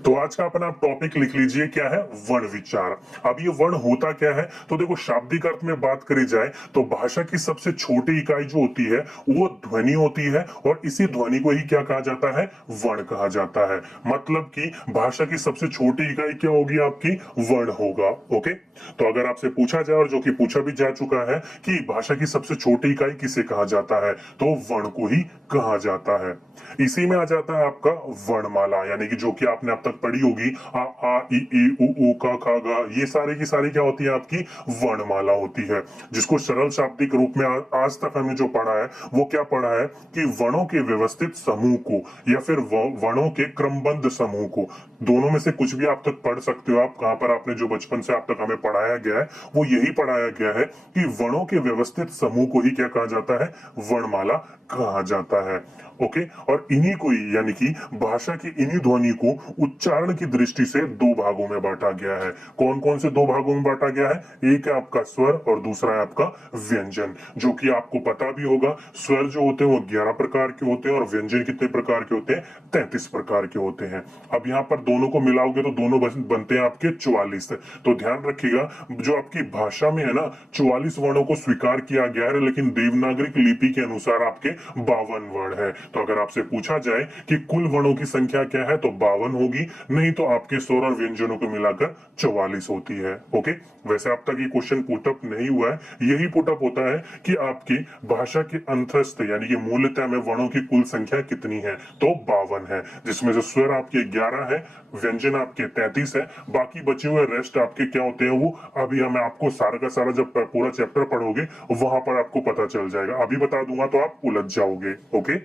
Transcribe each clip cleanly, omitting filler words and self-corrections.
तो आज का अपना टॉपिक लिख लीजिए, क्या है? वर्ण विचार। अब ये वर्ण होता क्या है? तो देखो, शाब्दिक अर्थ में बात करी जाए तो भाषा की सबसे छोटी इकाई जो होती है वो ध्वनि होती है, और इसी ध्वनि को ही क्या कहा जाता है? वर्ण कहा जाता है। मतलब कि भाषा की सबसे छोटी इकाई क्या होगी? आपकी वर्ण होगा। ओके, तो अगर आपसे पूछा जाए, और जो कि पूछा भी जा चुका है, कि भाषा की सबसे छोटी इकाई किसे कहा जाता है, तो वर्ण को ही कहा जाता है। इसी में आ जाता है आपका वर्णमाला, यानी कि जो कि आपने अब तक पढ़ी होगी, आ आ इ ई उ ऊ क ख ग, ये सारी की सारी क्या होती है? आपकी वर्णमाला होती है। जिसको सरल शाब्दिक रूप में आज तक हमने जो पढ़ा है वो क्या पढ़ा है? कि वर्णों के व्यवस्थित समूह को, या फिर वर्णों के क्रमबद्ध समूह को, दोनों में से कुछ भी आप तक पढ़ सकते हो। आप कहां पर आपने जो बचपन से आप तक हमें पढ़ाया गया है वो यही पढ़ाया गया है कि वर्णों के व्यवस्थित समूह को ही क्या कहा जाता है? वर्णमाला कहा जाता है। ओके, और इन्हीं को ही, यानी कि भाषा की इन्हीं ध्वनि को उच्चारण की दृष्टि से दो भागों में बांटा गया है। कौन कौन से दो भागों में बांटा गया है? एक है आपका स्वर और दूसरा है आपका व्यंजन। जो कि आपको पता भी होगा, स्वर जो होते हैं वो 11 प्रकार के होते हैं, और व्यंजन कितने प्रकार के होते हैं? 33 प्रकार के होते हैं। अब यहाँ पर दोनों को मिलाओगे तो दोनों बनते हैं आपके 44। तो ध्यान रखिएगा, जो आपकी भाषा में है ना, 44 वर्णों को स्वीकार किया गया है, लेकिन देवनागरिक लिपि के अनुसार आपके 52 वर्ण है। तो अगर आपसे पूछा जाए कि कुल वर्णों की संख्या क्या है, तो 52 होगी, नहीं तो आपके स्वर और व्यंजनों को मिलाकर 44 होती है। ओके, वैसे अब तक ये क्वेश्चन पुटअप नहीं हुआ है, यही पुटअप होता है कि आपकी भाषा के अंतस्थ, यानी कि मूलतः में वर्णों की कुल संख्या कितनी है, तो 52 है, जिसमें से स्वर आपके 11 है, व्यंजन आपके 33 है, बाकी बचे हुए रेस्ट आपके क्या होते हैं? वो अभी हमें आपको सारा का सारा जब पूरा चैप्टर पढ़ोगे वहां पर आपको पता चल जाएगा। अभी बता दूंगा तो आप उलझ जाओगे। ओके,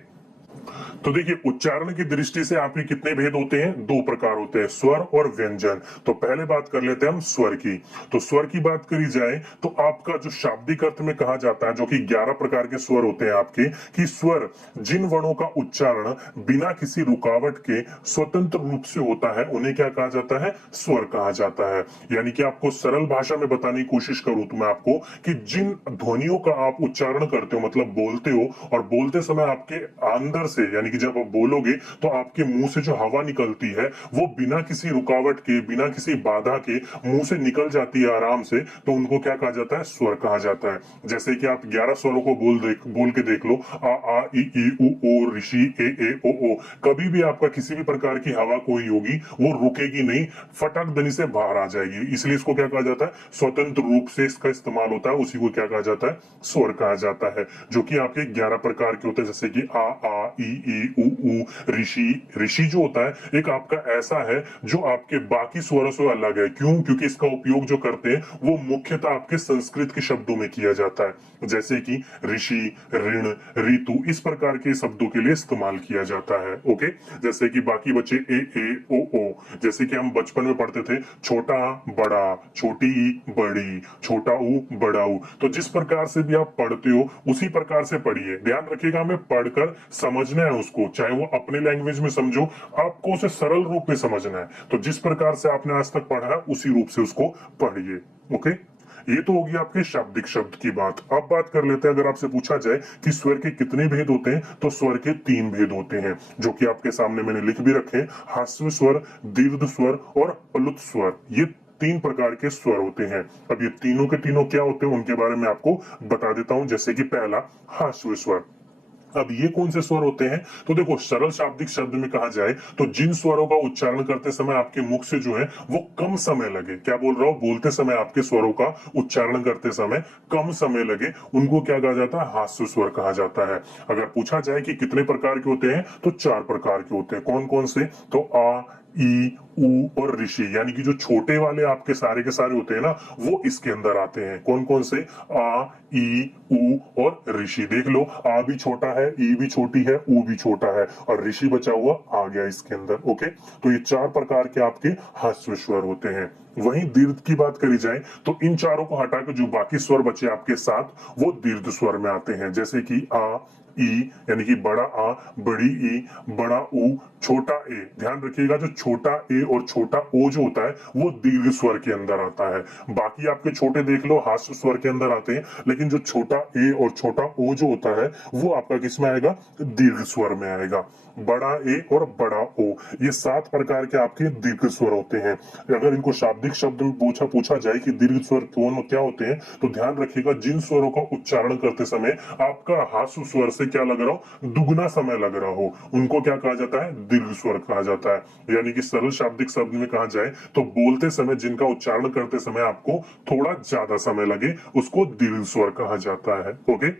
तो देखिए, उच्चारण की दृष्टि से आपके कितने भेद होते हैं? दो प्रकार होते हैं, स्वर और व्यंजन। तो पहले बात कर लेते हैं हम स्वर की। तो स्वर की बात करी जाए तो आपका जो शाब्दिक अर्थ में कहा जाता है, जो कि 11 प्रकार के स्वर होते हैं आपके, कि स्वर जिन वर्णों का उच्चारण बिना किसी रुकावट के स्वतंत्र रूप से होता है, उन्हें क्या कहा जाता है? स्वर कहा जाता है। यानी कि आपको सरल भाषा में बताने की कोशिश करूं तो मैं आपको, कि जिन ध्वनियों का आप उच्चारण करते हो, मतलब बोलते हो, और बोलते समय आपके अंदर से, यानी कि जब आप बोलोगे तो आपके मुंह से जो हवा निकलती है वो बिना किसी रुकावट के, बिना किसी बाधा के मुंह से निकल जाती है आराम से, तो उनको क्या कहा जाता है? स्वर कहा जाता है। जैसे कि आप 11 स्वरों को बोल के देख लो, आ आ इ ई उ ओ ऋषि ए ओ ओ, कभी भी आपका किसी भी प्रकार की हवा कोई होगी वो रुकेगी नहीं, फटक दनी से बाहर आ जाएगी। इसलिए इसको क्या कहा जाता है? स्वतंत्र रूप से इसका इस्तेमाल होता है, उसी को क्या कहा जाता है? स्वर कहा जाता है, जो कि आपके 11 प्रकार के होते हैं, जैसे कि आ ई उ ऊ। ऋषि, ऋषि जो होता है एक आपका ऐसा है जो आपके बाकी स्वरों से अलग है। क्यों? क्योंकि इसका उपयोग जो करते हैं वो मुख्यतः आपके संस्कृत के शब्दों में किया जाता है, जैसे कि ऋषि, ऋण, ऋतु, इस प्रकार के शब्दों के लिए इस्तेमाल किया जाता है। ओके, जैसे कि बाकी बचे ए ओ ओ, जैसे कि हम बचपन में पढ़ते थे, छोटा बड़ा, छोटी बड़ी, छोटा ऊ बड़ा ऊ। तो जिस प्रकार से भी आप पढ़ते हो उसी प्रकार से पढ़िए। ध्यान रखिएगा, हमें पढ़कर समझना है उसको, चाहे वो अपने लैंग्वेज में समझो, आपको उसे सरल रूप में समझना है। तो जिस प्रकार से आपने आज तक पढ़ा है उसी रूप से उसको पढ़िए। ओके, ये तो होगी आपके शाब्दिक शब्द की बात। अब बात कर लेते हैं, अगर आपसे पूछा जाए कि स्वर के कितने भेद होते हैं, तो स्वर के 3 भेद होते हैं, जो कि आपके सामने मैंने लिख भी रखे हैं। हास्य स्वर, दीर्घ स्वर और प्लुत स्वर, ये 3 प्रकार के स्वर होते हैं। अब ये तीनों के तीनों क्या होते हैं उनके बारे में आपको बता देता हूं। जैसे कि पहला, हास्य स्वर। अब ये कौन से स्वर होते हैं? तो देखो, सरल शाब्दिक शब्द में कहा जाए तो जिन स्वरों का उच्चारण करते समय आपके मुख से जो है वो कम समय लगे, क्या बोल रहा हूं, बोलते समय आपके स्वरों का उच्चारण करते समय कम समय लगे, उनको क्या कहा जाता है? हास्य स्वर कहा जाता है। अगर पूछा जाए कि कितने प्रकार के होते हैं, तो 4 प्रकार के होते हैं। कौन कौन से? तो आ, ई, उ और ऋषि, यानी कि जो छोटे वाले आपके सारे के सारे होते हैं ना, वो इसके अंदर आते हैं। कौन कौन से? आ, ई, उ और ऋषि। देख लो, आ भी छोटा है, ई भी छोटी है, उ भी छोटा है, और ऋषि बचा हुआ आ गया इसके अंदर। ओके, तो ये 4 प्रकार के आपके ह्रस्व स्वर होते हैं। वहीं दीर्घ की बात करी जाए तो इन चारों को हटाकर जो बाकी स्वर बचे आपके साथ, वो दीर्घ स्वर में आते हैं, जैसे कि आ, ई यानी कि बड़ा आ, बड़ी ई, बड़ा ऊ, छोटा ए। ध्यान रखिएगा जो छोटा ए और छोटा ओ जो होता है वो दीर्घ स्वर के अंदर आता है। बाकी आपके छोटे देख लो हास्य स्वर के अंदर आते हैं, लेकिन जो छोटा ए और छोटा ओ जो होता है वो आपका किस में आएगा? दीर्घ स्वर में आएगा। बड़ा ए और बड़ा ओ, ये 7 प्रकार के आपके दीर्घ स्वर होते हैं। अगर इनको शाब्दिक शब्द में पूछा जाए कि दीर्घ स्वर कौन क्या होते हैं, तो ध्यान रखिएगा जिन स्वरों का उच्चारण करते समय आपका हासु स्वर से क्या लग रहा हो, दुगना समय लग रहा हो, उनको क्या कहा जाता है? दीर्घ स्वर कहा जाता है। यानी कि सरल शाब्दिक शब्द में कहा जाए तो बोलते समय जिनका उच्चारण करते समय आपको थोड़ा ज्यादा समय लगे, उसको दीर्घ स्वर कहा जाता है। ओके,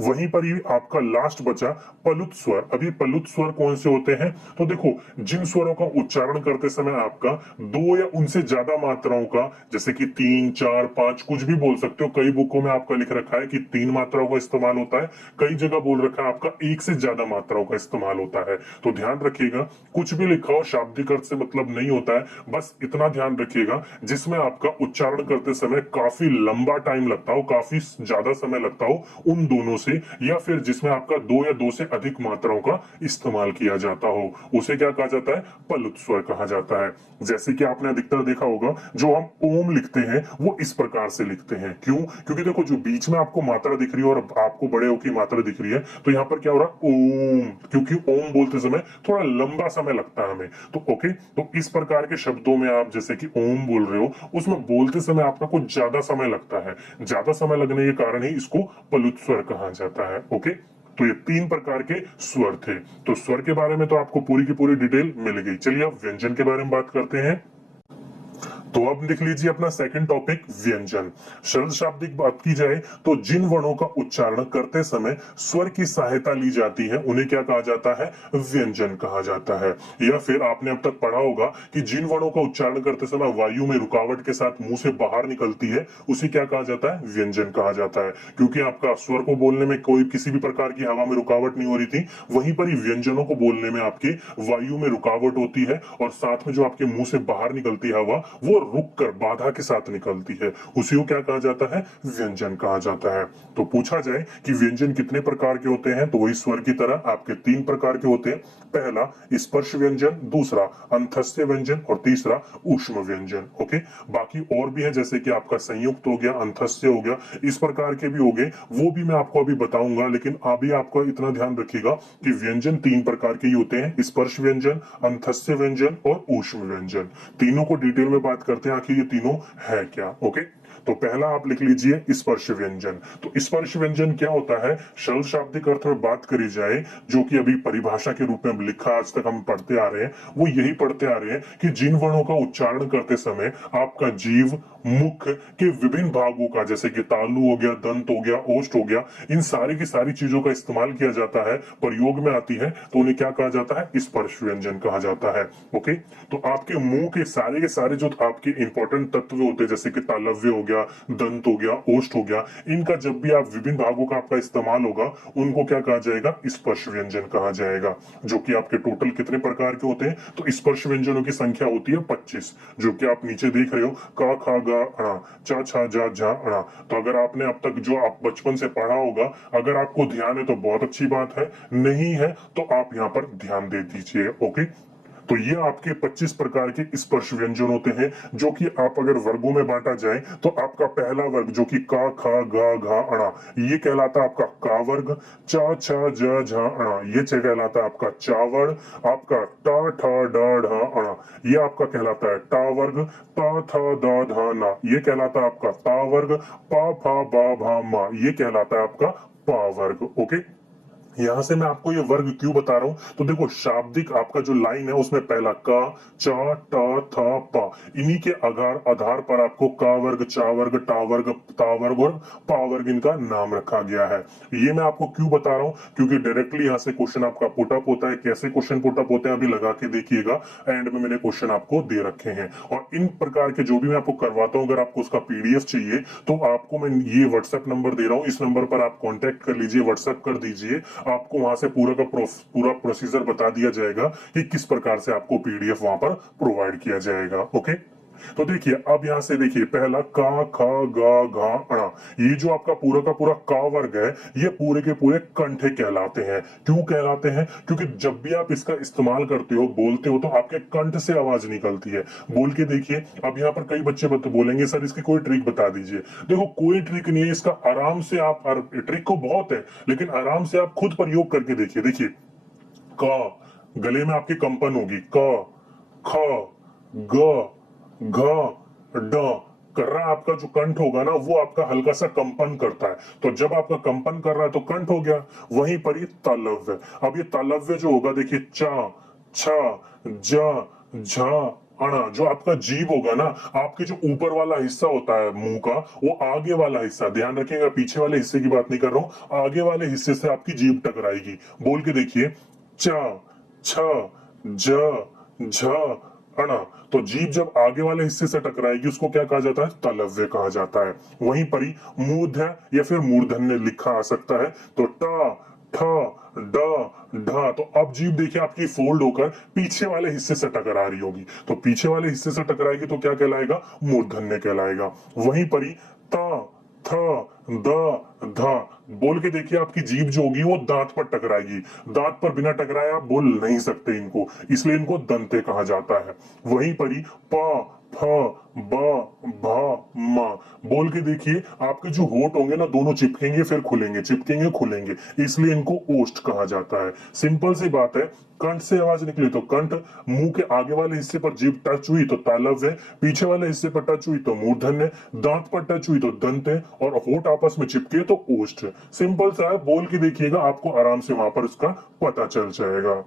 वहीं पर ही आपका लास्ट बचा पलुत स्वर। अभी पलुत स्वर कौन से होते हैं? तो देखो जिन स्वरों का उच्चारण करते समय आपका 2 या उनसे ज्यादा मात्राओं का, जैसे कि 3, 4, 5 कुछ भी बोल सकते हो, कई बुकों में आपका लिख रखा है कि 3 मात्राओं का इस्तेमाल होता है, कई जगह बोल रखा है आपका 1 से ज्यादा मात्राओं का इस्तेमाल होता है। तो ध्यान रखिएगा कुछ भी लिखा हो शाब्दिक अर्थ से मतलब नहीं होता है, बस इतना ध्यान रखिएगा जिसमें आपका उच्चारण करते समय काफी लंबा टाइम लगता हो, काफी ज्यादा समय लगता हो, उन दोनों से, या फिर जिसमें आपका 2 या 2 से अधिक मात्राओं का इस्तेमाल किया जाता हो, उसे क्या कहा जाता है? पलुत स्वर कहा जाता है। जैसे कि आपने अधिकतर देखा होगा जो हम ओम लिखते हैं वो इस प्रकार से लिखते हैं। क्यों? क्योंकि देखो जो बीच में आपको मात्रा दिख रही है और आपको बड़े ओ की मात्रा दिख रही है, तो यहाँ पर क्या हो रहा है? ओम, क्योंकि ओम बोलते समय थोड़ा लंबा समय लगता है हमें। तो ओके, तो इस प्रकार के शब्दों में आप जैसे कि ओम बोल रहे हो, उसमें बोलते समय आपका कुछ ज्यादा समय लगता है, ज्यादा समय लगने के कारण ही इसको पलुत स्वर कहा जाता है। ओके, तो ये 3 प्रकार के स्वर थे। तो स्वर के बारे में तो आपको पूरी की पूरी डिटेल मिल गई। चलिए अब व्यंजन के बारे में बात करते हैं। तो अब लिख लीजिए अपना सेकंड टॉपिक, व्यंजन। सरल शाब्दिक बात की जाए तो जिन वर्णों का उच्चारण करते समय स्वर की सहायता ली जाती है उन्हें क्या कहा जाता है? व्यंजन कहा जाता है। या फिर आपने अब तक पढ़ा होगा कि जिन वर्णों का उच्चारण करते समय वायु में रुकावट के साथ मुंह से बाहर निकलती है उसे क्या कहा जाता है? व्यंजन कहा जाता है। क्योंकि आपका स्वर को बोलने में कोई किसी भी प्रकार की हवा में रुकावट नहीं हो रही थी, वहीं पर ही व्यंजनों को बोलने में आपके वायु में रुकावट होती है और साथ में जो आपके मुंह से बाहर निकलती है हवा वो रुक कर बाधा के साथ निकलती है, उसी को क्या कहा जाता है? व्यंजन कहा जाता है। तो पूछा जाए कि व्यंजन कितने प्रकार के होते हैं, तो वही स्वर की तरह आपके 3 प्रकार के होते हैं। पहला स्पर्श व्यंजन, दूसरा अंतस्य व्यंजन और तीसरा ऊष्म व्यंजन। ओके, बाकी और भी है जैसे कि आपका संयुक्त हो गया, अंतस्य हो गया, इस प्रकार के भी हो गए, वो भी मैं आपको अभी बताऊंगा। लेकिन अभी आपको इतना ध्यान रखिएगा कि व्यंजन 3 प्रकार के ही होते हैं, स्पर्श व्यंजन, अंतस्य व्यंजन और ऊष्म व्यंजन। तीनों को डिटेल में बात करते हैं आखिर ये तीनों है क्या। ओके, तो पहला आप लिख लीजिए स्पर्श व्यंजन। तो स्पर्श व्यंजन क्या होता है? सरल शाब्दिक अर्थ में बात करी जाए, जो कि अभी परिभाषा के रूप में लिखा आज तक हम पढ़ते आ रहे हैं, वो यही पढ़ते आ रहे हैं कि जिन वर्णों का उच्चारण करते समय आपका जीव मुख के विभिन्न भागों का, जैसे कि तालु हो गया, दंत हो गया, ओष्ठ हो गया, इन सारी की सारी चीजों का इस्तेमाल किया जाता है, प्रयोग में आती है, तो उन्हें क्या कहा जाता है? स्पर्श व्यंजन कहा जाता है। ओके, तो आपके मुंह के सारे जो आपके इंपॉर्टेंट तत्व होते हैं, जैसे कि तालव्य हो गया, दंत हो गया, ओष्ठ हो गया, इनका जब भी आप विभिन्न भागों का आपका इस्तेमाल होगा, उनको क्या कहा जाएगा? स्पर्श व्यंजन कहा जाएगा। जो कि आपके टोटल कितने प्रकार के होते हैं? तो स्पर्श व्यंजनों की संख्या होती है 25, जो कि आप नीचे देख रहे हो, का, खा, गा, अणा, चा, छा, जा, झा, अणा। तो अगर आपने अब तक जो आप बचपन से पढ़ा होगा, अगर आपको ध्यान है तो बहुत अच्छी बात है, नहीं है तो आप यहाँ पर ध्यान दे दीजिए। ओके, तो ये आपके 25 प्रकार के स्पर्श व्यंजन होते हैं, जो कि आप अगर वर्गों में बांटा जाए तो आपका पहला वर्ग जो कि का, खा, गा, घा, अणा, ये कहलाता है आपका का वर्ग। चा, छा, जा, झा, अणा, ये कहलाता है आपका चा वर्ग। आपका टा, ठा, डा, ढा, अणा, ये आपका कहलाता है टा वर्ग। ता, था, दा, धा, ना, ये कहलाता है आपका ता वर्ग। पा, फा, बा, भा, मा, ये कहलाता है आपका पा वर्ग। ओके, यहां से मैं आपको ये वर्ग क्यों बता रहा हूं, तो देखो शाब्दिक आपका जो लाइन है उसमें पहला का, चा, टा, था, पा, इन्हीं के आधार पर आपको का वर्ग, चा वर्ग, टा वर्ग, ता वर्ग और पा वर्ग इनका नाम रखा गया है। ये मैं आपको क्यों बता रहा हूं, क्योंकि डायरेक्टली यहां से क्वेश्चन आपका पुटअप होता है। कैसे क्वेश्चन पुटअप होते हैं अभी लगा के देखिएगा, एंड में मैंने क्वेश्चन आपको दे रखे हैं। और इन प्रकार के जो भी मैं आपको करवाता हूं, अगर आपको उसका पीडीएफ चाहिए तो आपको मैं ये व्हाट्सएप नंबर दे रहा हूं, इस नंबर पर आप कॉन्टेक्ट कर लीजिए, व्हाट्सएप कर दीजिए, आपको वहां से पूरा प्रोसीजर बता दिया जाएगा कि किस प्रकार से आपको पीडीएफ वहां पर प्रोवाइड किया जाएगा। ओके, तो देखिए अब यहाँ से देखिए पहला का ख गा घा अणा, ये जो आपका पूरा का पूरा का वर्ग है ये पूरे के पूरे कंठे कहलाते हैं। क्यों कहलाते हैं? क्योंकि जब भी आप इसका इस्तेमाल करते हो बोलते हो तो आपके कंठ से आवाज निकलती है। बोल के देखिए। अब यहाँ पर कई बच्चे बोलेंगे सर इसकी कोई ट्रिक बता दीजिए। देखो कोई ट्रिक नहीं है इसका, आराम से आप, ट्रिक को बहुत है लेकिन आराम से आप खुद प्रयोग करके देखिए। देखिए क, गले में आपकी कंपन होगी, क ख ग घ ड, कर रहा आपका जो कंठ होगा ना वो आपका हल्का सा कंपन करता है। तो जब आपका कंपन कर रहा है तो कंठ हो गया। वहीं पर ये तालव्य। अब ये तालव्य जो होगा देखिए च छ ज झ अणा, जो आपका जीभ होगा ना, आपके जो ऊपर वाला हिस्सा होता है मुंह का, वो आगे वाला हिस्सा, ध्यान रखिएगा पीछे वाले हिस्से की बात नहीं कर रहा हूं, आगे वाले हिस्से से आपकी जीभ टकराएगी। बोल के देखिए च छ ज झ अणा। तो जीभ जब आगे वाले हिस्से से टकराएगी उसको क्या कहा जाता है? तालव्य कहा जाता है। वहीं पर ही मूर्ध्य या फिर मूर्धन्य लिखा आ सकता है। तो ट ठ ड ढ, तो अब जीभ देखिए आपकी फोल्ड होकर पीछे वाले हिस्से से टकरा रही होगी। तो पीछे वाले हिस्से से टकराएगी तो क्या कहलाएगा? मूर्धन्य कहलाएगा। वहीं पर ही त थ द ध, बोल के देखिए आपकी जीभ जो होगी वो दांत पर टकराएगी। दांत पर बिना टकराए आप बोल नहीं सकते इनको, इसलिए इनको दंते कहा जाता है। वहीं पर ही प फ ब भ म, बोल के देखिए आपके जो होंठ होंगे ना दोनों चिपकेंगे फिर खुलेंगे, चिपकेंगे खुलेंगे, इसलिए इनको ओष्ठ कहा जाता है। सिंपल सी बात है, कंठ से आवाज निकली तो कंठ, मुंह के आगे वाले हिस्से पर जीभ टच हुई तो तालव्य, पीछे वाले हिस्से पर टच हुई तो मूर्धन्य, दांत पर टच हुई तो दंते, और होंठ आपस में चिपके तो ओष्ठ। सिंपल सा है, बोल के देखिएगा आपको आराम से वहां पर उसका पता चल जाएगा।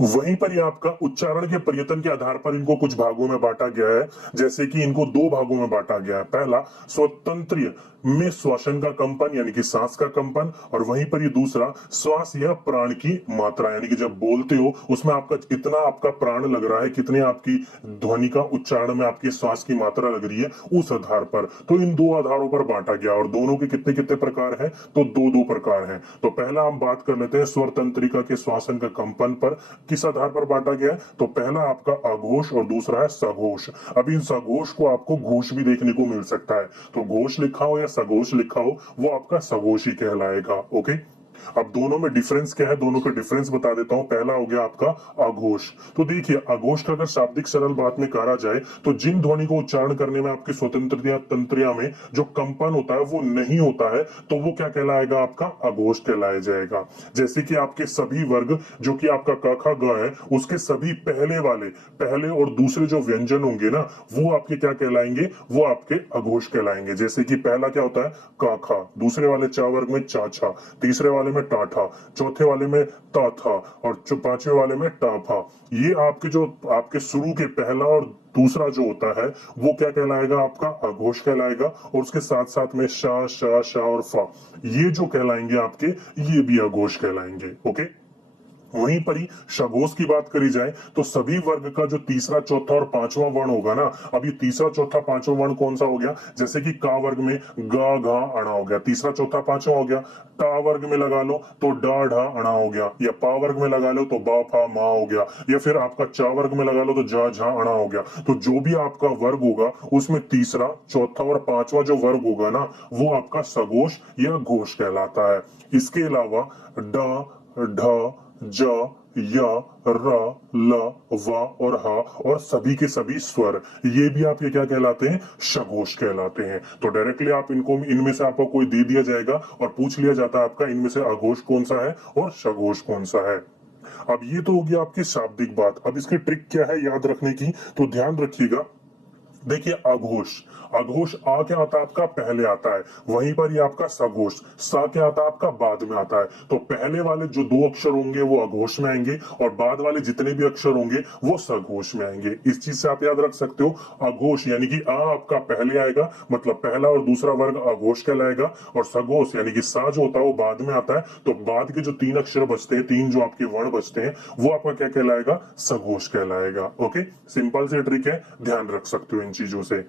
वहीं पर ही आपका उच्चारण के प्रयत्न के आधार पर इनको कुछ भागों में बांटा गया है। जैसे कि इनको दो भागों में बांटा गया है। पहला स्वतंत्र में श्वसन का कंपन यानी कि सांस का कंपन, और वहीं पर ये दूसरा श्वास या प्राण की मात्रा, यानी कि जब बोलते हो उसमें आपका कितना आपका प्राण लग रहा है, कितने आपकी ध्वनि का उच्चारण में आपकी श्वास की मात्रा लग रही है, उस आधार पर। तो इन दो आधारों पर बांटा गया, और दोनों के कितने कितने प्रकार हैं? तो दो दो प्रकार हैं। तो पहला हम बात कर लेते हैं स्वर तंत्रिका के श्वसन का कंपन पर किस आधार पर बांटा गया है। तो पहला आपका अघोष और दूसरा है सघोष। अब इन सघोष को आपको घोष भी देखने को मिल सकता है। तो घोष लिखा हो या सघोष लिखा हो वो आपका सघोष ही कहलाएगा। ओके, अब दोनों में डिफरेंस क्या है, दोनों का डिफरेंस बता देता हूं। पहला हो गया आपका अघोष। तो देखिए अघोष का अगर शाब्दिक सरल बात में कहा जाए तो जिन ध्वनि को उच्चारण करने में आपकी स्वतंत्रता तंत्रिया में जो कंपन होता है वो नहीं होता है तो वो क्या कहलाएगा? आपका अघोष कहलाया जाएगा। जैसे कि आपके सभी वर्ग जो कि आपका क ख ग है उसके सभी पहले और दूसरे जो व्यंजन होंगे ना वो आपके क्या कहलाएंगे? वो आपके अघोष कहलाएंगे। जैसे कि पहला क्या होता है? क ख, दूसरे वाले च वर्ग में चा छा, तीसरे वाले में टा ठा, चौथे वाले में ता था, और पांचवे वाले में टा फा। ये आपके जो आपके शुरू के पहला और दूसरा जो होता है वो क्या कहलाएगा? आपका अघोष कहलाएगा। और उसके साथ साथ में शा शा शा और फा, ये जो कहलाएंगे आपके, ये भी अघोष कहलाएंगे। ओके, वहीं पर ही सघोष की बात करी जाए तो सभी वर्ग का जो तीसरा चौथा और पांचवा वर्ण होगा ना, अब ये तीसरा चौथा पांचवा वर्ण कौन सा हो गया? जैसे कि का वर्ग में ग घा अणा हो गया, तीसरा चौथा पांचवा हो गया। टा वर्ग में लगा लो तो डा ढा अणा हो गया, या पा वर्ग में लगा लो तो बा फा मा हो गया, या फिर आपका चा वर्ग में लगा लो तो जा झा अणा हो गया। तो जो भी आपका वर्ग होगा उसमें तीसरा चौथा और पांचवा जो वर्ग होगा ना वो आपका सघोष या घोष कहलाता है। इसके अलावा ड ढ ज य र ल व और ह और सभी के सभी स्वर, ये भी आपके क्या कहलाते हैं? सघोष कहलाते हैं। तो डायरेक्टली आप इनको, इनमें से आपको कोई दे दिया जाएगा और पूछ लिया जाता है आपका इनमें से अघोष कौन सा है और सघोष कौन सा है। अब ये तो हो गया आपकी शाब्दिक बात। अब इसकी ट्रिक क्या है याद रखने की, तो ध्यान रखिएगा। देखिए अघोष, अघोष आ क्या आता है? आपका पहले आता है। वहीं पर ही आपका सघोष, सा क्या आता है? आपका बाद में आता है। तो पहले वाले जो दो अक्षर होंगे वो अघोष में आएंगे और बाद वाले जितने भी अक्षर होंगे वो सघोष में आएंगे। इस चीज से आप याद रख सकते हो, अघोष यानी कि आ आपका पहले आएगा, मतलब पहला और दूसरा वर्ग अघोष कहलाएगा, और सघोष यानी कि सा जो होता है वो बाद में आता है। तो बाद के जो तीन अक्षर बचते हैं, तीन जो आपके वर्ण बचते हैं, वो आपका क्या कहलाएगा? सघोष कहलाएगा। ओके, सिंपल से ट्रिक है, ध्यान रख सकते हो इन चीजों से।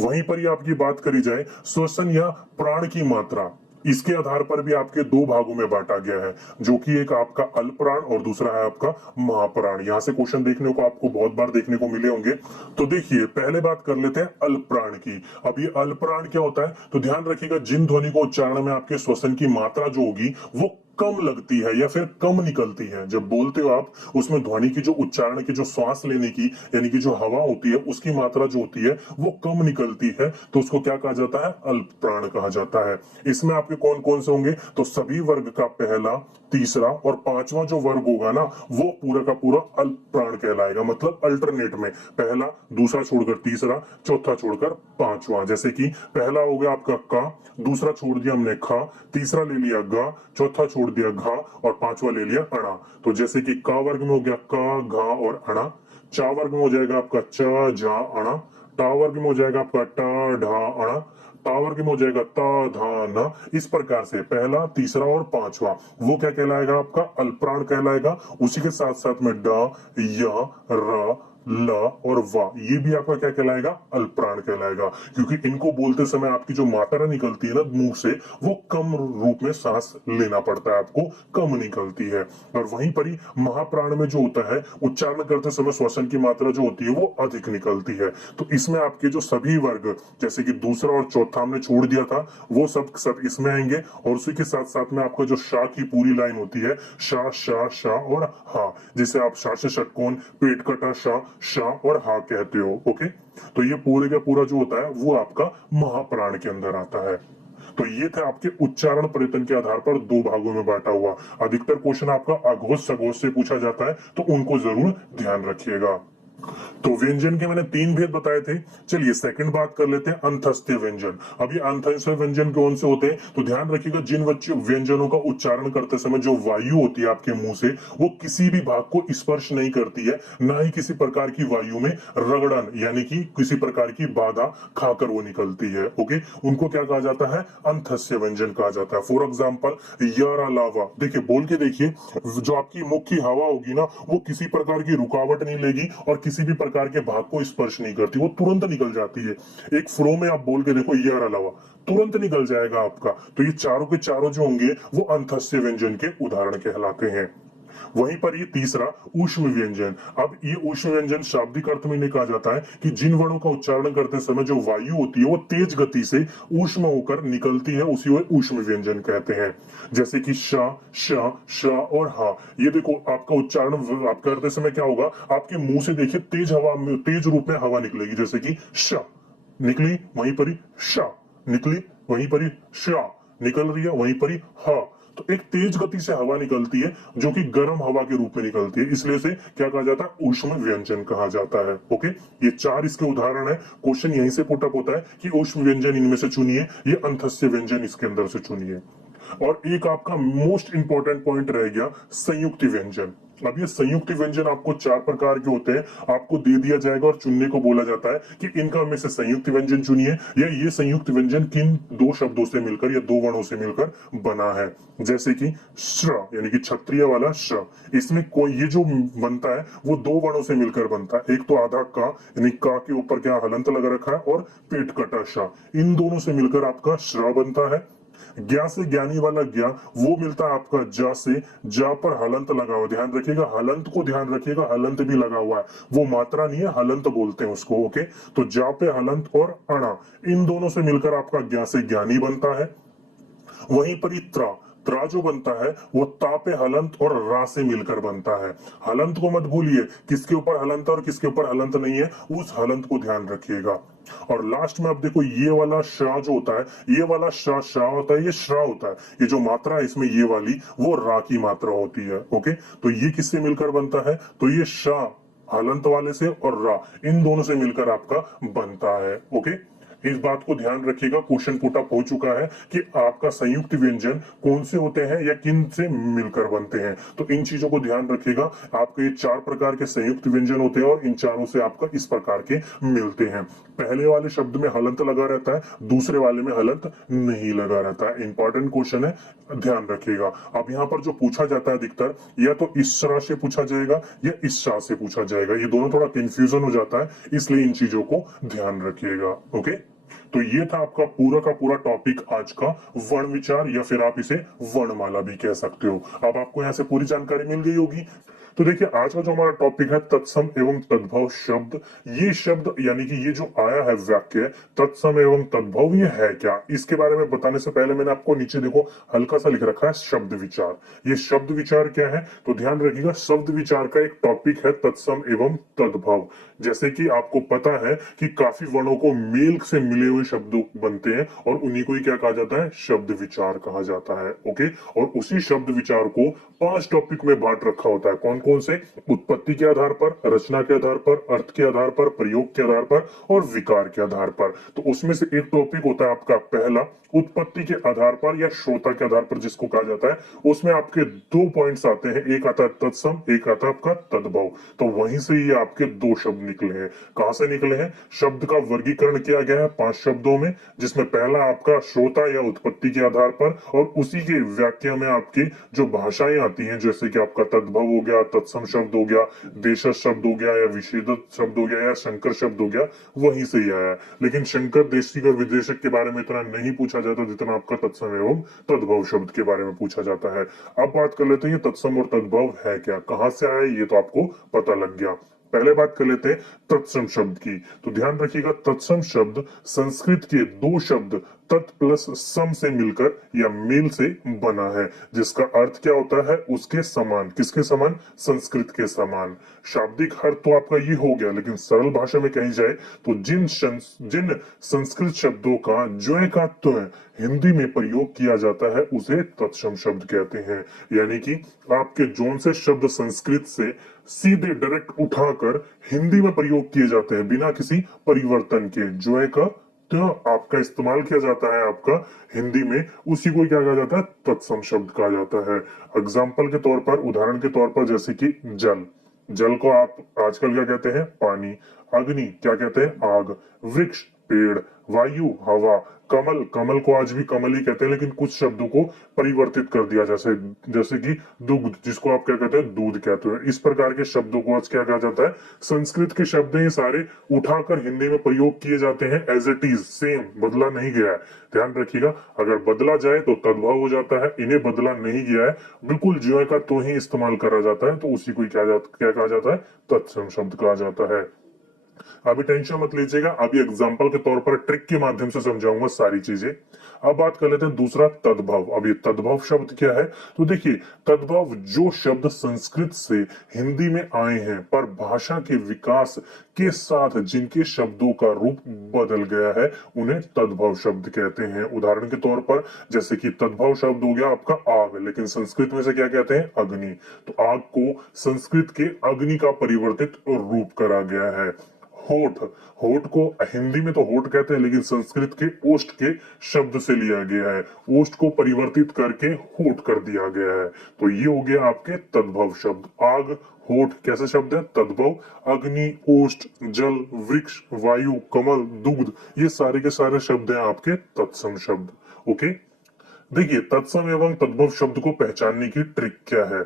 वहीं पर ही आपकी बात करी जाए श्वसन या प्राण की मात्रा, इसके आधार पर भी आपके दो भागों में बांटा गया है, जो कि एक आपका अल्पप्राण और दूसरा है आपका महाप्राण। यहां से क्वेश्चन देखने को आपको बहुत बार देखने को मिले होंगे। तो देखिए पहले बात कर लेते हैं अल्पप्राण की। अब ये अल्पप्राण क्या होता है, तो ध्यान रखिएगा जिन ध्वनि को उच्चारण में आपके श्वसन की मात्रा जो होगी वो कम लगती है या फिर कम निकलती है। जब बोलते हो आप, उसमें ध्वनि की जो उच्चारण की जो श्वास लेने की यानी कि जो हवा होती है उसकी मात्रा जो होती है वो कम निकलती है, तो उसको क्या कहा जाता है, अल्पप्राण कहा जाता है। इसमें आपके कौन कौन से होंगे, तो सभी वर्ग का पहला, तीसरा और पांचवा जो वर्ग होगा ना वो पूरा का पूरा अल्पप्राण कहलाएगा। मतलब अल्टरनेट में पहला, दूसरा छोड़कर तीसरा, चौथा छोड़कर पांचवा। जैसे कि पहला हो गया आपका का, दूसरा छोड़ दिया हमने खा, तीसरा ले लिया गा, चौथा छोड़ दिया घा और पांचवा ले लिया अणा। तो जैसे कि का वर्ग में हो गया का, घा और अणा। चा वर्ग में हो जाएगा आपका च, झा, अणा। टा वर्ग में हो जाएगा आपका टा, ढा, अणा। ता वर्ग में हो जाएगा ता, धा, न। इस प्रकार से पहला, तीसरा और पांचवा वो क्या कहलाएगा, आपका अल्पप्राण कहलाएगा। उसी के साथ साथ में ड, य, र, ल और वा ये भी आपका क्या कहलाएगा, अल्पप्राण कहलाएगा। क्योंकि इनको बोलते समय आपकी जो मात्रा निकलती है ना मुंह से वो कम रूप में सांस लेना पड़ता है, आपको कम निकलती है। और वहीं पर ही महाप्राण में जो होता है उच्चारण करते समय श्वसन की मात्रा जो होती है वो अधिक निकलती है। तो इसमें आपके जो सभी वर्ग, जैसे कि दूसरा और चौथा हमने छोड़ दिया था, वो सब इसमें आएंगे। और उसी के साथ साथ में आपका जो शा की पूरी लाइन होती है, शा, शा, शा और हा, जिसे आप शा से षटकोण, पेट कटा शा, शाह और हा कहते हो। ओके, तो ये पूरे का पूरा जो होता है वो आपका महाप्राण के अंदर आता है। तो ये थे आपके उच्चारण परिवर्तन के आधार पर दो भागों में बांटा हुआ। अधिकतर क्वेश्चन आपका अघोष सघोष से पूछा जाता है, तो उनको जरूर ध्यान रखिएगा। तो व्यंजन के मैंने तीन भेद बताए थे। चलिए सेकंड बात कर लेते हैं अंतस्थ व्यंजन। अब ये अंतस्थ व्यंजन कौन से होते हैं, तो ध्यान रखिएगा जिन व्यंजनों का उच्चारण करते समय जो वायु होती है आपके मुंह से वो किसी भी भाग को स्पर्श नहीं करती है, ना ही किसी प्रकार की वायु में रगड़न यानी कि किसी प्रकार की बाधा खाकर वो निकलती है। ओके, उनको क्या कहा जाता है, अंतस्थ व्यंजन कहा जाता है। फॉर एग्जाम्पल यारा लावा, देखिए बोल के देखिए, जो आपकी मुख की हवा होगी ना वो किसी प्रकार की रुकावट नहीं लेगी और किसी भी प्रकार के भाग को स्पर्श नहीं करती, वो तुरंत निकल जाती है। एक फ्लो में आप बोल के देखो यार अलावा, तुरंत निकल जाएगा आपका। तो ये चारों के चारों जो होंगे वो अंतस्थ व्यंजन के उदाहरण कहलाते हैं। वहीं पर ये तीसरा ऊष्म व्यंजन। अब ये ऊष्म व्यंजन शाब्दिक अर्थ में नहीं कहा जाता है कि जिन वर्णों का उच्चारण करते समय जो वायु होती है वो तेज गति से ऊष्म होकर निकलती है, उसी को ऊष्म व्यंजन कहते हैं। जैसे कि श, श, श और हा। ये देखो आपका उच्चारण आप करते समय क्या होगा, आपके मुंह से देखिए तेज हवा में, तेज रूप में हवा निकलेगी। जैसे कि श निकली, वहीं पर ही श निकली, वहीं पर ही श निकल रही है, वहीं पर ही ह। तो एक तेज गति से हवा निकलती है जो कि गर्म हवा के रूप में निकलती है, इसलिए से क्या कहा जाता है, ऊष्म व्यंजन कहा जाता है। ओके, ये चार इसके उदाहरण है। क्वेश्चन यहीं से पुटअप होता है कि ऊष्म व्यंजन इनमें से चुनिए, ये अंतस्थ व्यंजन इसके अंदर से चुनिए। और एक आपका मोस्ट इंपॉर्टेंट पॉइंट रह गया संयुक्त व्यंजन। अब ये संयुक्त व्यंजन आपको चार प्रकार के होते हैं, आपको दे दिया जाएगा और चुनने को बोला जाता है कि इनका में से संयुक्त व्यंजन चुनिए, या ये संयुक्त व्यंजन किन दो शब्दों से मिलकर या दो वर्णों से मिलकर बना है। जैसे कि श्र यानी कि क्षत्रिय वाला श, इसमें कोई ये जो बनता है वो दो वर्णों से मिलकर बनता है। एक तो आधा का यानी का के ऊपर क्या हलंत लगा रखा है, और पेट कटा श, इन दोनों से मिलकर आपका श्र बनता है। ज्ञा से ज्ञानी वाला ज्ञा वो मिलता है आपका जा से, जा पर हलंत लगा हुआ, ध्यान रखिएगा हलंत को, ध्यान रखिएगा हलंत भी लगा हुआ है, वो मात्रा नहीं है, हलंत बोलते हैं उसको। ओके, तो जा पे हलंत और अणा, इन दोनों से मिलकर आपका ज्ञा से ज्ञानी बनता है। वहीं पर ही त्रा, त्रा जो बनता है वो ता पे हलंत और रा से मिलकर बनता है। हलंत को मत भूलिए, किसके ऊपर हलंत और किसके ऊपर हलंत नहीं है, उस हलंत को ध्यान रखिएगा। और लास्ट में आप देखो ये वाला शाह जो होता है, ये वाला शाह शाह होता है, ये श्रा होता है। ये जो मात्रा है इसमें ये वाली वो रा की मात्रा होती है। ओके, तो ये किससे मिलकर बनता है, तो ये शाह हलंत वाले से और रा इन दोनों से मिलकर आपका बनता है। ओके, इस बात को ध्यान रखिएगा, क्वेश्चन पुटअप हो चुका है कि आपका संयुक्त व्यंजन कौन से होते हैं या किन से मिलकर बनते हैं। तो इन चीजों को ध्यान रखिएगा। आपके ये चार प्रकार के संयुक्त व्यंजन होते हैं और इन चारों से आपका इस प्रकार के मिलते हैं। पहले वाले शब्द में हलंत लगा रहता है, दूसरे वाले में हलंत नहीं लगा रहता है। इंपॉर्टेंट क्वेश्चन है, ध्यान रखिएगा। अब यहाँ पर जो पूछा जाता है अधिकतर या तो इस तरह से पूछा जाएगा या इस शाह से पूछा जाएगा, ये दोनों थोड़ा कंफ्यूजन हो जाता है, इसलिए इन चीजों को ध्यान रखिएगा। ओके, तो ये था आपका पूरा का पूरा टॉपिक आज का, वर्ण विचार या फिर आप इसे वर्णमाला भी कह सकते हो। अब आपको यहाँ से पूरी जानकारी मिल गई होगी। तो देखिए आज का जो हमारा टॉपिक है तत्सम एवं तद्भव शब्द, ये शब्द यानी कि ये जो आया है वाक्य तत्सम एवं तद्भव, ये है क्या, इसके बारे में बताने से पहले मैंने आपको नीचे देखो हल्का सा लिख रखा है शब्द विचार। ये शब्द विचार क्या है, तो ध्यान रखिएगा शब्द विचार का एक टॉपिक है तत्सम एवं तद्भव। जैसे कि आपको पता है कि काफी वर्णों को मेल से मिले हुए शब्द बनते हैं और उन्हीं को ही क्या कहा जाता है, शब्द विचार कहा जाता है। ओके, और उसी शब्द विचार को 5 टॉपिक में बांट रखा होता है। कौन कौन से, उत्पत्ति के आधार पर, रचना के आधार पर, अर्थ के आधार पर, प्रयोग के आधार पर और विकार के आधार पर। तो उसमें से एक टॉपिक होता है आपका पहला उत्पत्ति के आधार पर या श्रोता के आधार पर जिसको कहा जाता है। उसमें आपके 2 पॉइंट्स आते हैं, एक आता है तत्सम, एक आता है आपका तद्भव। तो वहीं से ये आपके 2 शब्द निकले हैं। कहां से निकले हैं, शब्द का वर्गीकरण किया गया है 5 शब्दों में, जिसमें पहला आपका श्रोता या उत्पत्ति के आधार पर, और उसी के व्याख्या में आपकी जो भाषाएं आती हैं जैसे कि आपका तद्भव हो गया, तत्सम शब्द हो गया, देशज शब्द हो गया या विषेदत शब्द हो गया या शंकर शब्द हो गया, वहीं से ही आया है। लेकिन शंकर, देशिक और विदेशक के बारे में इतना नहीं पूछा जाता जितना आपका तत्सम एवं तद्भव शब्द के बारे में पूछा जाता है। अब बात कर लेते हैं ये तत्सम और तद्भव है क्या, कहां से आया, ये तो आपको पता लग गया। पहले बात कर लेते हैं तत्सम शब्द की। तो ध्यान रखिएगा तत्सम शब्द संस्कृत के 2 शब्द तत् प्लस सम से मिलकर या मेल से बना है, जिसका अर्थ क्या होता है, उसके समान। किसके समान, संस्कृत के समान। शाब्दिक अर्थ तो आपका ये हो गया, लेकिन सरल भाषा में कही जाए तो जिन संस्कृत शब्दों का ज्व का त्व हिंदी में प्रयोग किया जाता है उसे तत्सम शब्द कहते हैं। यानी कि आपके जोन से शब्द संस्कृत से सीधे डायरेक्ट उठाकर हिंदी में प्रयोग किए जाते हैं बिना किसी परिवर्तन के, ज्व का तो आपका इस्तेमाल किया जाता है आपका हिंदी में, उसी को क्या कहा जाता है, तत्सम शब्द कहा जाता है। एग्जाम्पल के तौर पर, उदाहरण के तौर पर, जैसे कि जल, जल को आप आजकल क्या कहते हैं, पानी। अग्नि क्या कहते हैं, आग। वृक्ष पेड़। वायु हवा। कमल, कमल को आज भी कमल ही कहते हैं, लेकिन कुछ शब्दों को परिवर्तित कर दिया, जैसे जैसे कि दुग्ध, जिसको आप क्या कहते हैं, दूध कहते हैं। इस प्रकार के शब्दों को आज क्या कहा जाता है, संस्कृत के शब्द ये सारे उठाकर हिंदी में प्रयोग किए जाते हैं एज इट इज, सेम, बदला नहीं गया है। ध्यान रखिएगा, अगर बदला जाए तो तद्भव हो जाता है, इन्हें बदला नहीं गया है, बिल्कुल ज्यों का तो ही इस्तेमाल करा जाता है, तो उसी को क्या कहा जाता है, तत्सम शब्द कहा जाता है। अभी टेंशन मत लीजिएगा, अभी एग्जांपल के तौर पर ट्रिक के माध्यम से समझाऊंगा सारी चीजें। अब बात कर लेते हैं दूसरा तद्भव। अब ये तद्भव शब्द क्या है, तो देखिए तद्भव जो शब्द संस्कृत से हिंदी में आए हैं पर भाषा के विकास के साथ जिनके शब्दों का रूप बदल गया है उन्हें तद्भव शब्द कहते हैं। उदाहरण के तौर पर जैसे कि तद्भव शब्द हो गया आपका आग, लेकिन संस्कृत में से क्या कहते हैं, अग्नि। तो आग को संस्कृत के अग्नि का परिवर्तित रूप करा गया है। होठ, होठ को हिंदी में तो होठ कहते हैं, लेकिन संस्कृत के ओष्ठ के शब्द से लिया गया है, ओष्ठ को परिवर्तित करके होठ कर दिया गया है। तो ये हो गया आपके तद्भव शब्द। आग, होठ कैसे शब्द है, तद्भव। अग्नि, ओष्ठ, जल, वृक्ष, वायु, कमल, दुग्ध, ये सारे के सारे शब्द हैं आपके तत्सम शब्द। ओके, देखिए तत्सम एवं तद्भव शब्द को पहचानने की ट्रिक क्या है।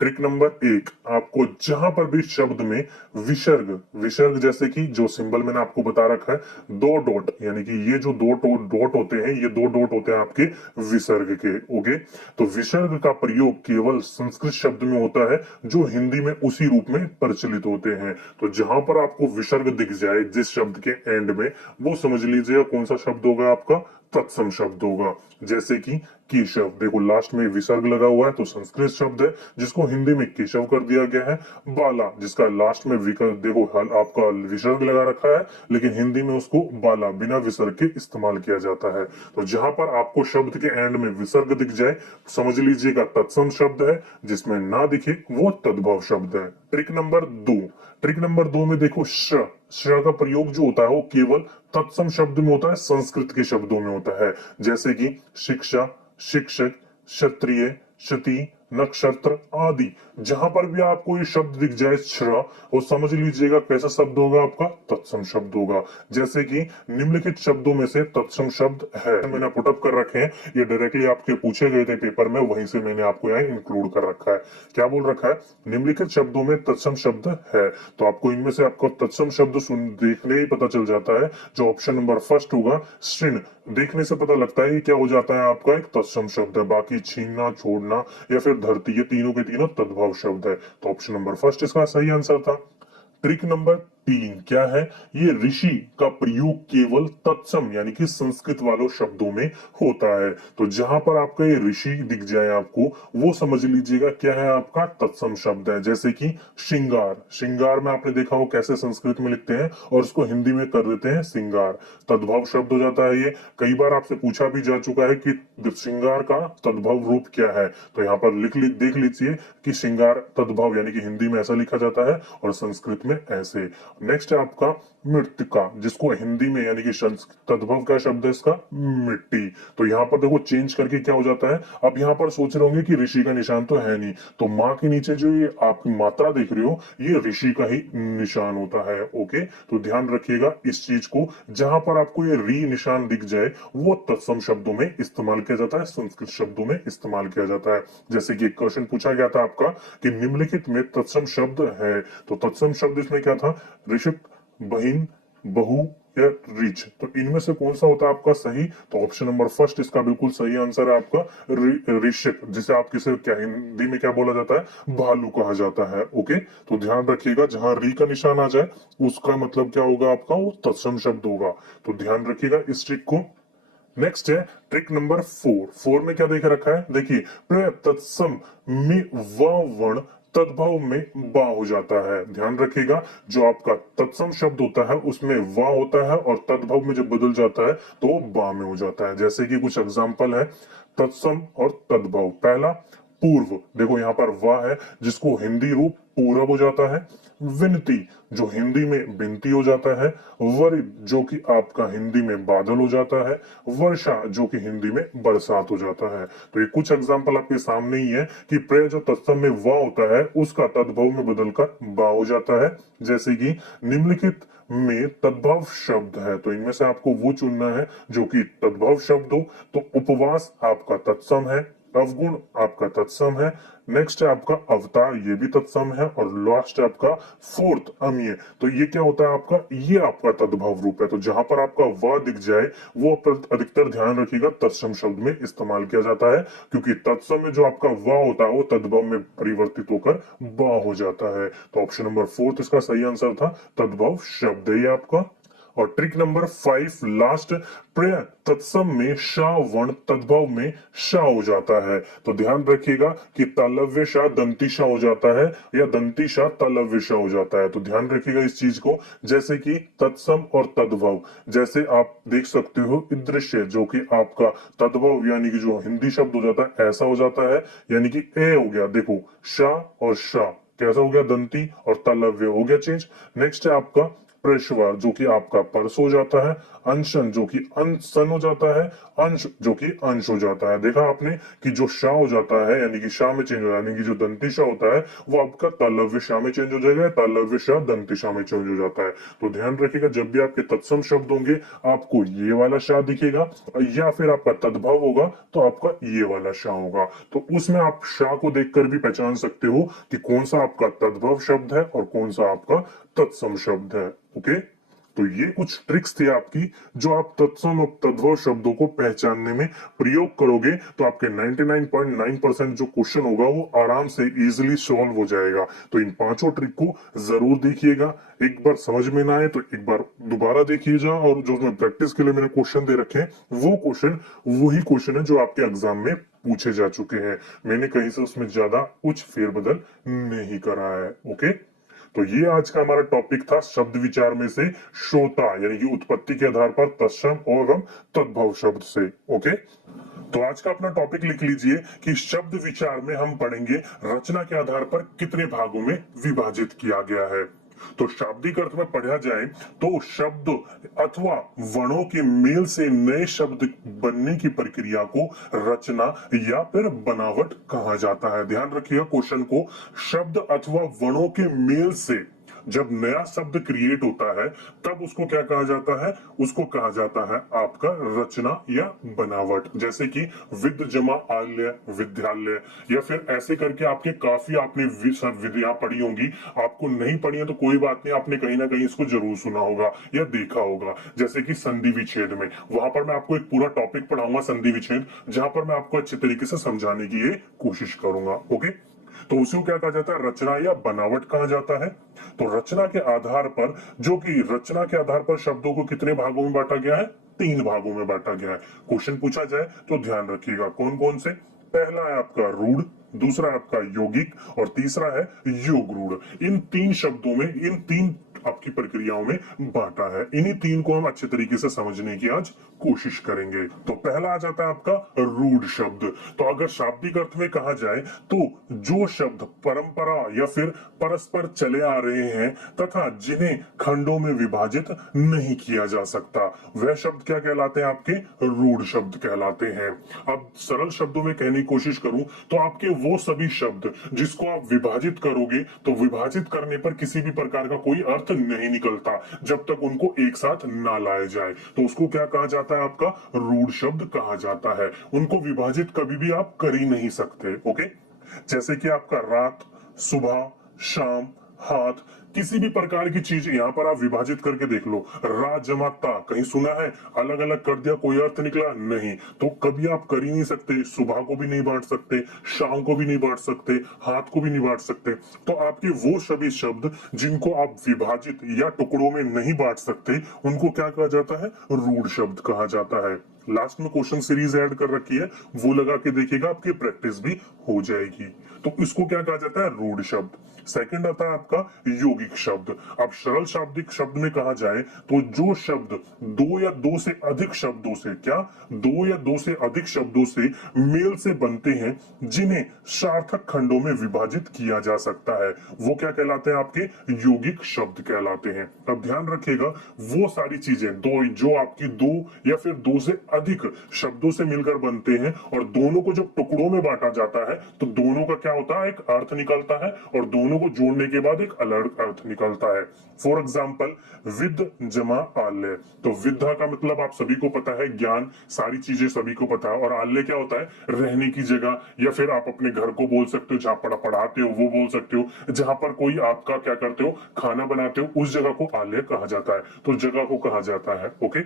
ट्रिक नंबर 1, आपको जहां पर भी शब्द में विसर्ग, विसर्ग जैसे कि जो सिंबल मैंने आपको बता रखा है 2 डॉट, यानी कि ये जो 2 डॉट होते हैं, ये 2 डॉट होते हैं आपके विसर्ग के। ओके, तो विसर्ग का प्रयोग केवल संस्कृत शब्द में होता है जो हिंदी में उसी रूप में प्रचलित होते हैं। तो जहां पर आपको विसर्ग दिख जाए जिस शब्द के एंड में, वो समझ लीजिएगा कौन सा शब्द होगा आपका, तत्सम शब्द होगा। जैसे कि केशव, देखो लास्ट में विसर्ग लगा हुआ है तो संस्कृत शब्द है जिसको हिंदी में केशव कर दिया गया है। बाला, जिसका लास्ट में देखो आपका विसर्ग लगा रखा है, लेकिन हिंदी में उसको बाला बिना विसर्ग के इस्तेमाल किया जाता है। तो जहां पर आपको शब्द के एंड में विसर्ग दिख जाए समझ लीजिएगा तत्सम शब्द है, जिसमें ना दिखे वो तद्भव शब्द है। ट्रिक नंबर 2, ट्रिक नंबर 2 में देखो श का प्रयोग जो होता है वो केवल तत्सम शब्द में होता है, संस्कृत के शब्दों में होता है। जैसे कि शिक्षा, शिक्षक, क्षत्रिय, क्षति, नक्षत्र आदि। जहां पर भी आपको ये शब्द दिख जाए श्र, वो समझ लीजिएगा कैसा शब्द होगा आपका, तत्सम शब्द होगा। जैसे कि निम्नलिखित शब्दों में से तत्सम शब्द है, मैंने पुटअप कर रखे हैं, ये डायरेक्टली आपके पूछे गए थे पेपर में, वहीं से मैंने आपको यहाँ इंक्लूड कर रखा है। क्या बोल रखा है, निम्नलिखित शब्दों में तत्सम शब्द है, तो आपको इनमें से आपको तत्सम शब्द सुन देखने ही पता चल जाता है, जो ऑप्शन नंबर फर्स्ट होगा श्रिन, देखने से पता लगता है ये क्या हो जाता है आपका एक तत्सम शब्द है। बाकी छीनना, छोड़ना या फिर धरती, ये तीनों के तीनों तद्भव शब्द है, तो ऑप्शन नंबर फर्स्ट इसका सही आंसर था। ट्रिक नंबर 3 क्या है, ये ऋषि का प्रयोग केवल तत्सम यानी कि संस्कृत वालों शब्दों में होता है। तो जहां पर आपका ये ऋषि दिख जाए आपको, वो समझ लीजिएगा क्या है आपका तत्सम शब्द है। जैसे कि श्रृंगार, श्रृंगार में आपने देखा हो कैसे संस्कृत में लिखते हैं और उसको हिंदी में कर देते हैं श्रृंगार, तद्भव शब्द हो जाता है ये। कई बार आपसे पूछा भी जा चुका है कि श्रृंगार का तद्भव रूप क्या है, तो यहाँ पर देख लीजिए कि श्रृंगार तद्भव यानी कि हिंदी में ऐसा लिखा जाता है और संस्कृत में ऐसे। नेक्स्ट है आपका मृत्तिका, जिसको हिंदी में यानी कि तद्भव का शब्द है इसका मिट्टी। तो यहाँ पर देखो चेंज करके क्या हो जाता है, अब यहाँ पर सोच रहे होंगे कि ऋषि का निशान तो है नहीं, तो माँ के नीचे जो ये आपकी मात्रा देख रहे हो, ये ऋषि का ही निशान होता है। ओके, तो ध्यान रखिएगा इस चीज को, जहां पर आपको ये री निशान दिख जाए वो तत्सम शब्दों में इस्तेमाल किया जाता है, संस्कृत शब्दों में इस्तेमाल किया जाता है। जैसे कि एक क्वेश्चन पूछा गया था आपका कि निम्नलिखित में तत्सम शब्द है, तो तत्सम शब्द इसमें क्या था, ऋषभ, बहिन, बहु या रिच, तो इनमें से कौन सा होता है आपका सही, तो ऑप्शन नंबर फर्स्ट इसका बिल्कुल सही आंसर है आपका ऋषभ, जिसे आप किसे क्या हिंदी में क्या बोला जाता है, भालू कहा जाता है। ओके, तो ध्यान रखिएगा जहां री का निशान आ जाए उसका मतलब क्या होगा आपका, वो तत्सम शब्द होगा, तो ध्यान रखिएगा इस ट्रिक को। नेक्स्ट है ट्रिक नंबर 4 में क्या देख रखा है, देखिए तत्सम में व वर्ण तद्भव में बा हो जाता है। ध्यान रखिएगा जो आपका तत्सम शब्द होता है उसमें वा होता है और तद्भव में जब बदल जाता है तो वो बा में हो जाता है। जैसे कि कुछ एग्जांपल है तत्सम और तद्भव। पहला पूर्व, देखो यहाँ पर वाह है जिसको हिंदी रूप पूरब हो जाता है। विनती, जो हिंदी में बिनती हो जाता है। वरिद, जो कि आपका हिंदी में बादल हो जाता है। वर्षा, जो कि हिंदी में बरसात हो जाता है। तो ये कुछ एग्जांपल आपके सामने ही है कि प्रे जो तत्सम में वा होता है उसका तद्भव में बदलकर बा हो जाता है। जैसे कि निम्नलिखित में तद्भव शब्द है, तो इनमें से आपको वो चुनना है जो कि तद्भव शब्द हो। तो उपवास आपका तत्सम है, अवगुण आपका तत्सम है, नेक्स्ट है आपका अवतार, ये भी तत्सम है, और लास्ट है आपका फोर्थ अमीय, तो ये क्या होता है आपका, ये आपका तद्भव रूप है। तो जहां पर आपका व दिख जाए वो अधिकतर ध्यान रखिएगा तत्सम शब्द में इस्तेमाल किया जाता है, क्योंकि तत्सम में जो आपका व होता है वो तद्भव में परिवर्तित होकर ब हो जाता है। तो ऑप्शन नंबर फोर्थ इसका सही आंसर था, तद्भव शब्द है ये आपका। और ट्रिक नंबर 5 लास्ट, प्रय तत्सम में शा वर्ण तद्भव में शा हो जाता है। तो ध्यान रखिएगा कि तालव्य शा दंती शा हो जाता है या दंती शा तालव्य शा हो जाता है। तो ध्यान रखिएगा इस चीज को, जैसे कि तत्सम और तद्भव, जैसे आप देख सकते हो दृश्य, जो कि आपका तद्भव यानी कि जो हिंदी शब्द हो जाता है ऐसा हो जाता है, यानी कि ए हो गया, देखो शा और शा कैसा हो गया, दंती, और तालव्य हो गया चेंज। नेक्स्ट है आपका प्रश्वर, जो कि आपका परस हो जाता है। अंशन, जो कि अंशन हो जाता है। अंश, जो कि अंश हो जाता है। देखा आपने कि जो शाह हो जाता है यानी कि शाह में चेंज हो यानी कि जो दंती शाह होता है वो आपका तालव्य शाह में चेंज हो जाएगा, तालव्य शाह दंती शाह में चेंज हो जाता है। तो ध्यान रखिएगा जब भी आपके तत्सम शब्द होंगे आपको ये वाला शाह दिखेगा, या फिर आपका तद्भव होगा तो आपका ये वाला शाह होगा। तो उसमें आप शाह को देखकर भी पहचान सकते हो कि कौन सा आपका तद्भव शब्द है और कौन सा आपका तत्सम शब्द है। ओके, तो ये कुछ ट्रिक्स थी आपकी जो आप तत्सम और तद्भव शब्दों को पहचानने में प्रयोग करोगे तो आपके 99.9% जो क्वेश्चन होगा वो आराम से इजीली सॉल्व हो जाएगा। तो इन पांचों ट्रिक को जरूर देखिएगा, एक बार समझ में ना आए तो एक बार दोबारा देखिएगा, और जो मैं प्रैक्टिस के लिए मैंने क्वेश्चन दे रखे हैं वो क्वेश्चन वही क्वेश्चन है जो आपके एग्जाम में पूछे जा चुके हैं। मैंने कहीं से उसमें ज्यादा कुछ फेरबदल नहीं करा है। ओके, तो ये आज का हमारा टॉपिक था शब्द विचार में से श्रोता यानी कि उत्पत्ति के आधार पर तत्सम और तद्भव शब्द से। ओके, तो आज का अपना टॉपिक लिख लीजिए कि शब्द विचार में हम पढ़ेंगे रचना के आधार पर कितने भागों में विभाजित किया गया है। तो शाब्दिक अर्थ में पढ़ा जाए तो शब्द अथवा वर्णों के मेल से नए शब्द बनने की प्रक्रिया को रचना या फिर बनावट कहा जाता है। ध्यान रखिएगा क्वेश्चन को, शब्द अथवा वर्णों के मेल से जब नया शब्द क्रिएट होता है तब उसको क्या कहा जाता है, उसको कहा जाता है आपका रचना या बनावट। जैसे कि विद जमा आल्य विद्यालय, या फिर ऐसे करके आपके काफी आपने विधियां पढ़ी होंगी, आपको नहीं पढ़ी है तो कोई बात नहीं, आपने कहीं ना कहीं इसको जरूर सुना होगा या देखा होगा। जैसे कि संधि विच्छेद में, वहां पर मैं आपको एक पूरा टॉपिक पढ़ाऊंगा संधि विच्छेद, जहां पर मैं आपको अच्छे तरीके से समझाने की ये कोशिश करूंगा। ओके, तो उसी को क्या कहा जाता है, रचना या बनावट कहा जाता है। तो रचना के आधार पर, जो कि रचना के आधार पर शब्दों को कितने भागों में बांटा गया है, 3 भागों में बांटा गया है। क्वेश्चन पूछा जाए तो ध्यान रखिएगा कौन कौन से। पहला है आपका रूढ़, दूसरा है आपका यौगिक और तीसरा है योग रूढ़। इन 3 शब्दों में, इन 3 आपकी प्रक्रियाओं में बांटा है। इन्हीं 3 को हम अच्छे तरीके से समझने की आज कोशिश करेंगे। तो पहला आ जाता है आपका रूढ़ शब्द। तो अगर शाब्दिक अर्थ में कहा जाए तो जो शब्द परंपरा या फिर परस्पर चले आ रहे हैं तथा जिन्हें खंडों में विभाजित नहीं किया जा सकता, वह शब्द क्या कहलाते हैं, आपके रूढ़ शब्द कहलाते हैं। अब सरल शब्दों में कहने की कोशिश करूं तो आपके वो सभी शब्द जिसको आप विभाजित करोगे तो विभाजित करने पर किसी भी प्रकार का कोई अर्थ नहीं निकलता जब तक उनको एक साथ ना लाया जाए, तो उसको क्या कहा जाता है, आपका रूढ़ शब्द कहा जाता है। उनको विभाजित कभी भी आप कर ही नहीं सकते। ओके, जैसे कि आपका रात, सुबह, शाम, हाथ, किसी भी प्रकार की चीज यहाँ पर आप विभाजित करके देख लो। रा जमा ता, कहीं सुना है अलग अलग कर दिया कोई अर्थ निकला, नहीं। तो कभी आप कर ही नहीं सकते, सुबह को भी नहीं बांट सकते, शाम को भी नहीं बांट सकते, हाथ को भी नहीं बांट सकते। तो आपके वो सभी शब्द जिनको आप विभाजित या टुकड़ों में नहीं बांट सकते, उनको क्या कहा जाता है, रूढ़ शब्द कहा जाता है। लास्ट में क्वेश्चन सीरीज ऐड कर रखी है, वो लगा के देखिएगा, आपकी प्रैक्टिस भी हो जाएगी। तो इसको क्या कहा जाता है, रूढ़ शब्द। सेकंड आता है आपका यौगिक शब्द। अब सरल शाब्दिक शब्द में कहा जाए तो जो शब्द 2 या 2 से अधिक शब्दों से, क्या 2 या 2 से अधिक शब्दों से मेल से बनते हैं, जिन्हें सार्थक खंडों में विभाजित किया जा सकता है, वो क्या कहलाते हैं, आपके यौगिक शब्द कहलाते हैं। अब ध्यान रखिएगा, वो सारी चीजें दो जो आपकी 2 या फिर 2 से अधिक शब्दों से मिलकर बनते हैं और दोनों को जब टुकड़ों में बांटा जाता है तो दोनों का क्या होता है, एक अर्थ निकलता है और दोनों को जोड़ने के बाद एक अलग अर्थ निकलता है। फॉर एग्जाम्पल, विद जमा आल्य। तो विद्या का मतलब आप सभी को पता है, ज्ञान, सारी चीजें सभी को पता है। और आल्य क्या होता है, रहने की जगह, या फिर आप अपने घर को बोल सकते हो, जहां पढ़ाते हो वो बोल सकते हो, जहां पर कोई आपका क्या करते हो, खाना बनाते हो, उस जगह को आल्य कहा जाता है। तो जगह को कहा जाता है। ओके,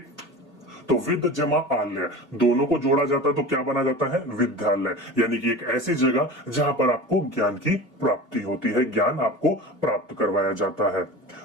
तो विद जमा आल्य, दोनों को जोड़ा जाता है तो क्या बना जाता है, विद्यालय। यानी कि एक ऐसी जगह जहां पर आपको ज्ञान की प्राप्ति होती है, ज्ञान आपको प्राप्त करवाया जाता है।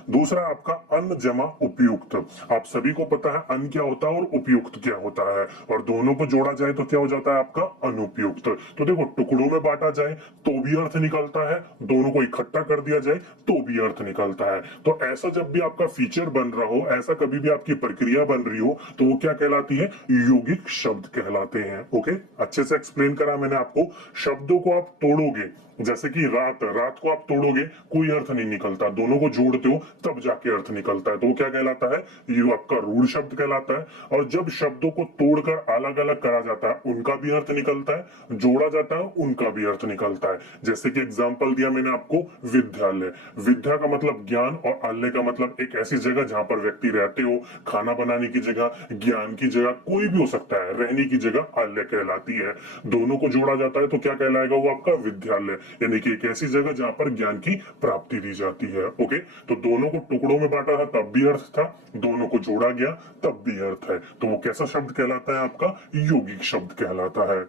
दूसरा आपका अन्न जमा उपयुक्त। आप सभी को पता है अन्न क्या होता है और उपयुक्त क्या होता है, और दोनों को जोड़ा जाए तो क्या हो जाता है, आपका अनुपयुक्त। तो देखो, टुकड़ों में बांटा जाए तो भी अर्थ निकलता है, दोनों को इकट्ठा कर दिया जाए तो भी अर्थ निकलता है। तो ऐसा जब भी आपका फीचर बन रहा हो, ऐसा कभी भी आपकी प्रक्रिया बन रही हो, तो वो क्या कहलाती है, यौगिक शब्द कहलाते हैं। ओके, अच्छे से एक्सप्लेन करा मैंने आपको। शब्दों को आप तोड़ोगे, जैसे कि रात, रात को आप तोड़ोगे कोई अर्थ नहीं निकलता, दोनों को जोड़ते हो तब जाके अर्थ निकलता है, तो वो क्या कहलाता है, ये आपका रूढ़ शब्द कहलाता है। और जब शब्दों को तोड़कर अलग अलग करा जाता है, उनका भी अर्थ निकलता है, जोड़ा जाता है, उनका भी अर्थ निकलता है। जैसे कि एग्जाम्पल दिया मैंने आपको, विद्यालय, विद्या का मतलब ज्ञान और आल्य का मतलब एक ऐसी जगह जहां पर व्यक्ति रहते हो, खाना बनाने की जगह, ज्ञान की जगह, कोई भी हो सकता है, रहने की जगह आल्य कहलाती है। दोनों को जोड़ा जाता है तो क्या कहलाएगा, वो आपका विद्यालय, यानी कि एक ऐसी जगह जहां पर ज्ञान की प्राप्ति दी जाती है। ओके, तो दोनों को टुकड़ों में बांटा था तब भी अर्थ था, दोनों को जोड़ा गया तब भी अर्थ है, तो वो कैसा शब्द कहलाता है, आपका यौगिक शब्द कहलाता है।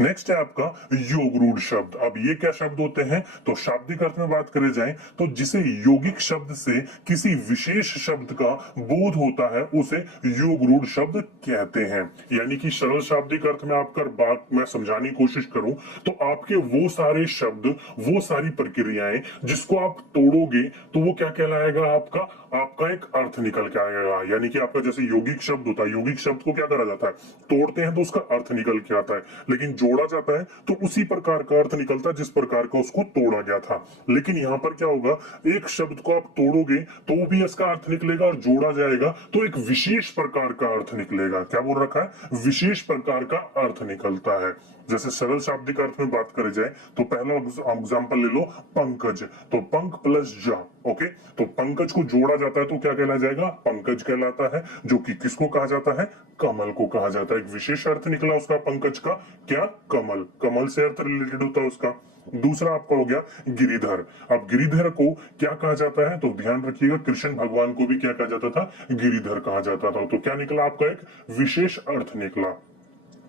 नेक्स्ट है आपका योग रूढ़ शब्द। अब ये क्या शब्द होते हैं, तो शाब्दिक अर्थ में बात करे जाए तो जिसे यौगिक शब्द से किसी विशेष शब्द का बोध होता है उसे योग रूढ़ शब्द कहते हैं। यानी कि सरल शाब्दिक अर्थ में आपका बात मैं समझाने की कोशिश करूं तो आपके वो सारे शब्द वो सारी प्रक्रियाएं जिसको आप तोड़ोगे तो वो क्या कहलाएगा, आपका आपका एक अर्थ निकल के आएगा। यानी कि आपका जैसे यौगिक शब्द होता है, यौगिक शब्द को क्या करा जाता है, तोड़ते हैं तो उसका अर्थ निकल के आता है, लेकिन जोड़ा जाता है तो उसी प्रकार का अर्थ निकलता है जिस प्रकार का उसको तोड़ा गया था। लेकिन यहाँ पर क्या होगा, एक शब्द को आप तोड़ोगे तो वो भी इसका अर्थ निकलेगा, और जोड़ा जाएगा तो एक विशेष प्रकार का अर्थ निकलेगा। क्या बोल रखा है, विशेष प्रकार का अर्थ निकलता है। जैसे सरल शाब्दिक अर्थ में बात करी जाए तो पहला एग्जांपल ले लो, पंकज। तो पंक प्लस जा, ओके। तो पंकज को जोड़ा जाता है तो क्या कहला जाएगा, पंकज कहलाता है, जो कि किसको कहा जाता है, कमल को कहा जाता है। एक विशेष अर्थ निकला उसका पंकज का, क्या, कमल, कमल से अर्थ रिलेटेड होता है उसका। दूसरा आपका हो गया गिरिधर। अब गिरिधर को क्या कहा जाता है, तो ध्यान रखिएगा कृष्ण भगवान को भी क्या कहा जाता था, गिरिधर कहा जाता था। तो क्या निकला, आपका एक विशेष अर्थ निकला।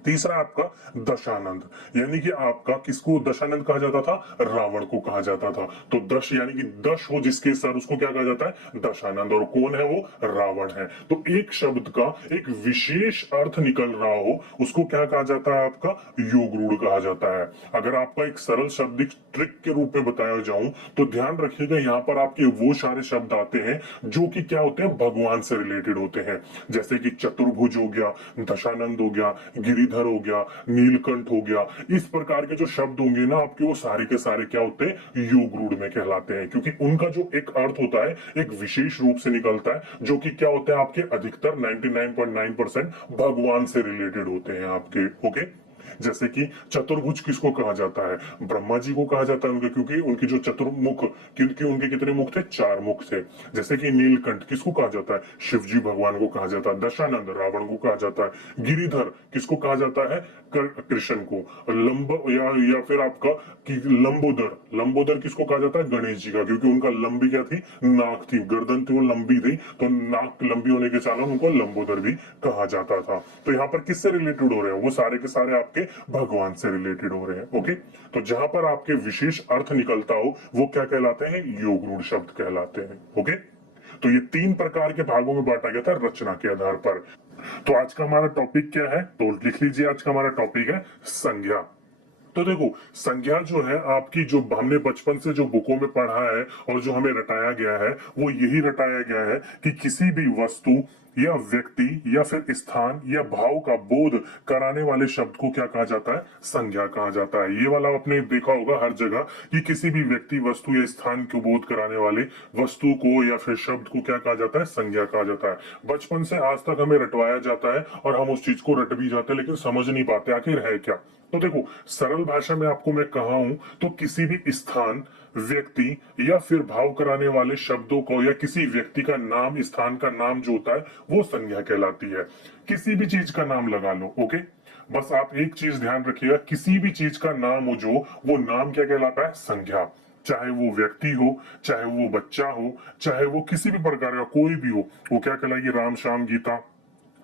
तीसरा आपका दशानंद, यानी कि आपका किसको दशानंद कहा जाता था, रावण को कहा जाता था। तो दश यानी कि दश हो जिसके सर, उसको क्या कहा जाता है, दशानंद। और कौन है वो, रावण है। तो एक शब्द का एक विशेष अर्थ निकल रहा हो उसको क्या कहा जाता है, आपका योग रूढ़ कहा जाता है। अगर आपका एक सरल शब्दिक ट्रिक के रूप में बताया जाऊं तो ध्यान रखिएगा, यहाँ पर आपके वो सारे शब्द आते हैं जो कि क्या होते हैं, भगवान से रिलेटेड होते हैं। जैसे कि चतुर्भुज हो गया, दशानंद हो गया, गिरिधर हो गया, नीलकंठ हो गया। इस प्रकार के जो शब्द होंगे ना आपके, वो सारे के सारे क्या होते हैं, योग रूढ़ में कहलाते हैं, क्योंकि उनका जो एक अर्थ होता है एक विशेष रूप से निकलता है, जो कि क्या होता है, आपके अधिकतर 99.9% भगवान से रिलेटेड होते हैं आपके, ओके। जैसे कि चतुर्भुज किसको कहा जाता है, ब्रह्मा जी को कहा जाता है उनके, क्योंकि उनकी जो चतुर्मुख, क्योंकि उनके कितने मुख थे, 4 मुख थे। जैसे कि नीलकंठ किसको कहा जाता है, शिव जी भगवान को कहा जाता है। दशानंद रावण को कहा जाता है। गिरिधर किसको कहा जाता है, कृष्ण को। लंब या फिर आपका कि लंबोदर, लंबोदर किसको कहा जाता है, गणेश जी का, क्योंकि उनका लंबी क्या थी, नाक थी, गर्दन थी वो लंबी थी, तो नाक लंबी होने के कारण उनको लंबोदर भी कहा जाता था। तो यहाँ पर किससे रिलेटेड हो रहे हैं, वो सारे के सारे आपके भगवान से रिलेटेड हो रहे हैं, ओके। तो जहां पर आपके विशेष अर्थ निकलता हो वो क्या कहलाते हैं, योग रूढ़ शब्द कहलाते हैं, ओके। तो ये 3 प्रकार के भागों में बांटा गया था रचना के आधार पर। तो आज का हमारा टॉपिक क्या है, तो लिख लीजिए, आज का हमारा टॉपिक है संज्ञा। तो देखो, संज्ञा जो है आपकी, जो हमने बचपन से जो बुकों में पढ़ा है और जो हमें रटाया गया है, वो यही रटाया गया है कि किसी भी वस्तु या व्यक्ति या फिर स्थान या भाव का बोध कराने वाले शब्द को क्या कहा जाता है, संज्ञा कहा जाता है। ये वाला आपने देखा होगा हर जगह कि किसी भी व्यक्ति, वस्तु या स्थान को बोध कराने वाले वस्तु को या फिर शब्द को क्या कहा जाता है, संज्ञा कहा जाता है। बचपन से आज तक हमें रटवाया जाता है और हम उस चीज को रट भी जाते हैं, लेकिन समझ नहीं पाते आखिर है क्या। तो देखो, सरल भाषा में आपको मैं कहा हूं तो किसी भी स्थान, व्यक्ति या फिर भाव कराने वाले शब्दों को, या किसी व्यक्ति का नाम, स्थान का नाम जो होता है वो संज्ञा कहलाती है। किसी भी चीज का नाम लगा लो, ओके। बस आप एक चीज ध्यान रखिएगा, किसी भी चीज का नाम हो जो, वो नाम क्या कहलाता है, संज्ञा। चाहे वो व्यक्ति हो, चाहे वो बच्चा हो, चाहे वो किसी भी प्रकार का कोई भी हो, वो क्या कहलाएगी, राम श्याम गीता,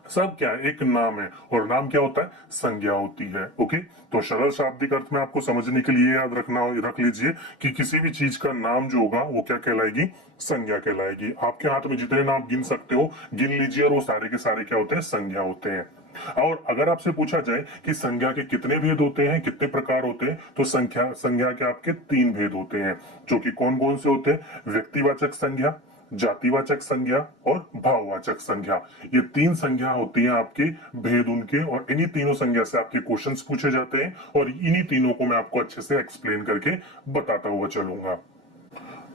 सब क्या है, एक नाम है। और नाम क्या होता है, संज्ञा होती है, ओके। तो सरल शाब्दिक अर्थ में आपको समझने के लिए याद रख लीजिए कि किसी भी चीज का नाम जो होगा वो क्या कहलाएगी, संज्ञा कहलाएगी। आपके हाथ में जितने नाम गिन सकते हो गिन लीजिए, और वो सारे के सारे क्या होते हैं, संज्ञा होते हैं। और अगर आपसे पूछा जाए कि संज्ञा के कितने भेद होते हैं, कितने प्रकार होते हैं, तो संज्ञा के आपके 3 भेद होते हैं, जो कि कौन कौन से होते हैं, व्यक्तिवाचक संज्ञा, जातिवाचक संज्ञा और भाववाचक संज्ञा। ये 3 संज्ञा होती है आपके भेद उनके, और इन्हीं तीनों संज्ञा से आपके क्वेश्चंस पूछे जाते हैं, और इन्हीं तीनों को मैं आपको अच्छे से एक्सप्लेन करके बताता हुआ चलूंगा।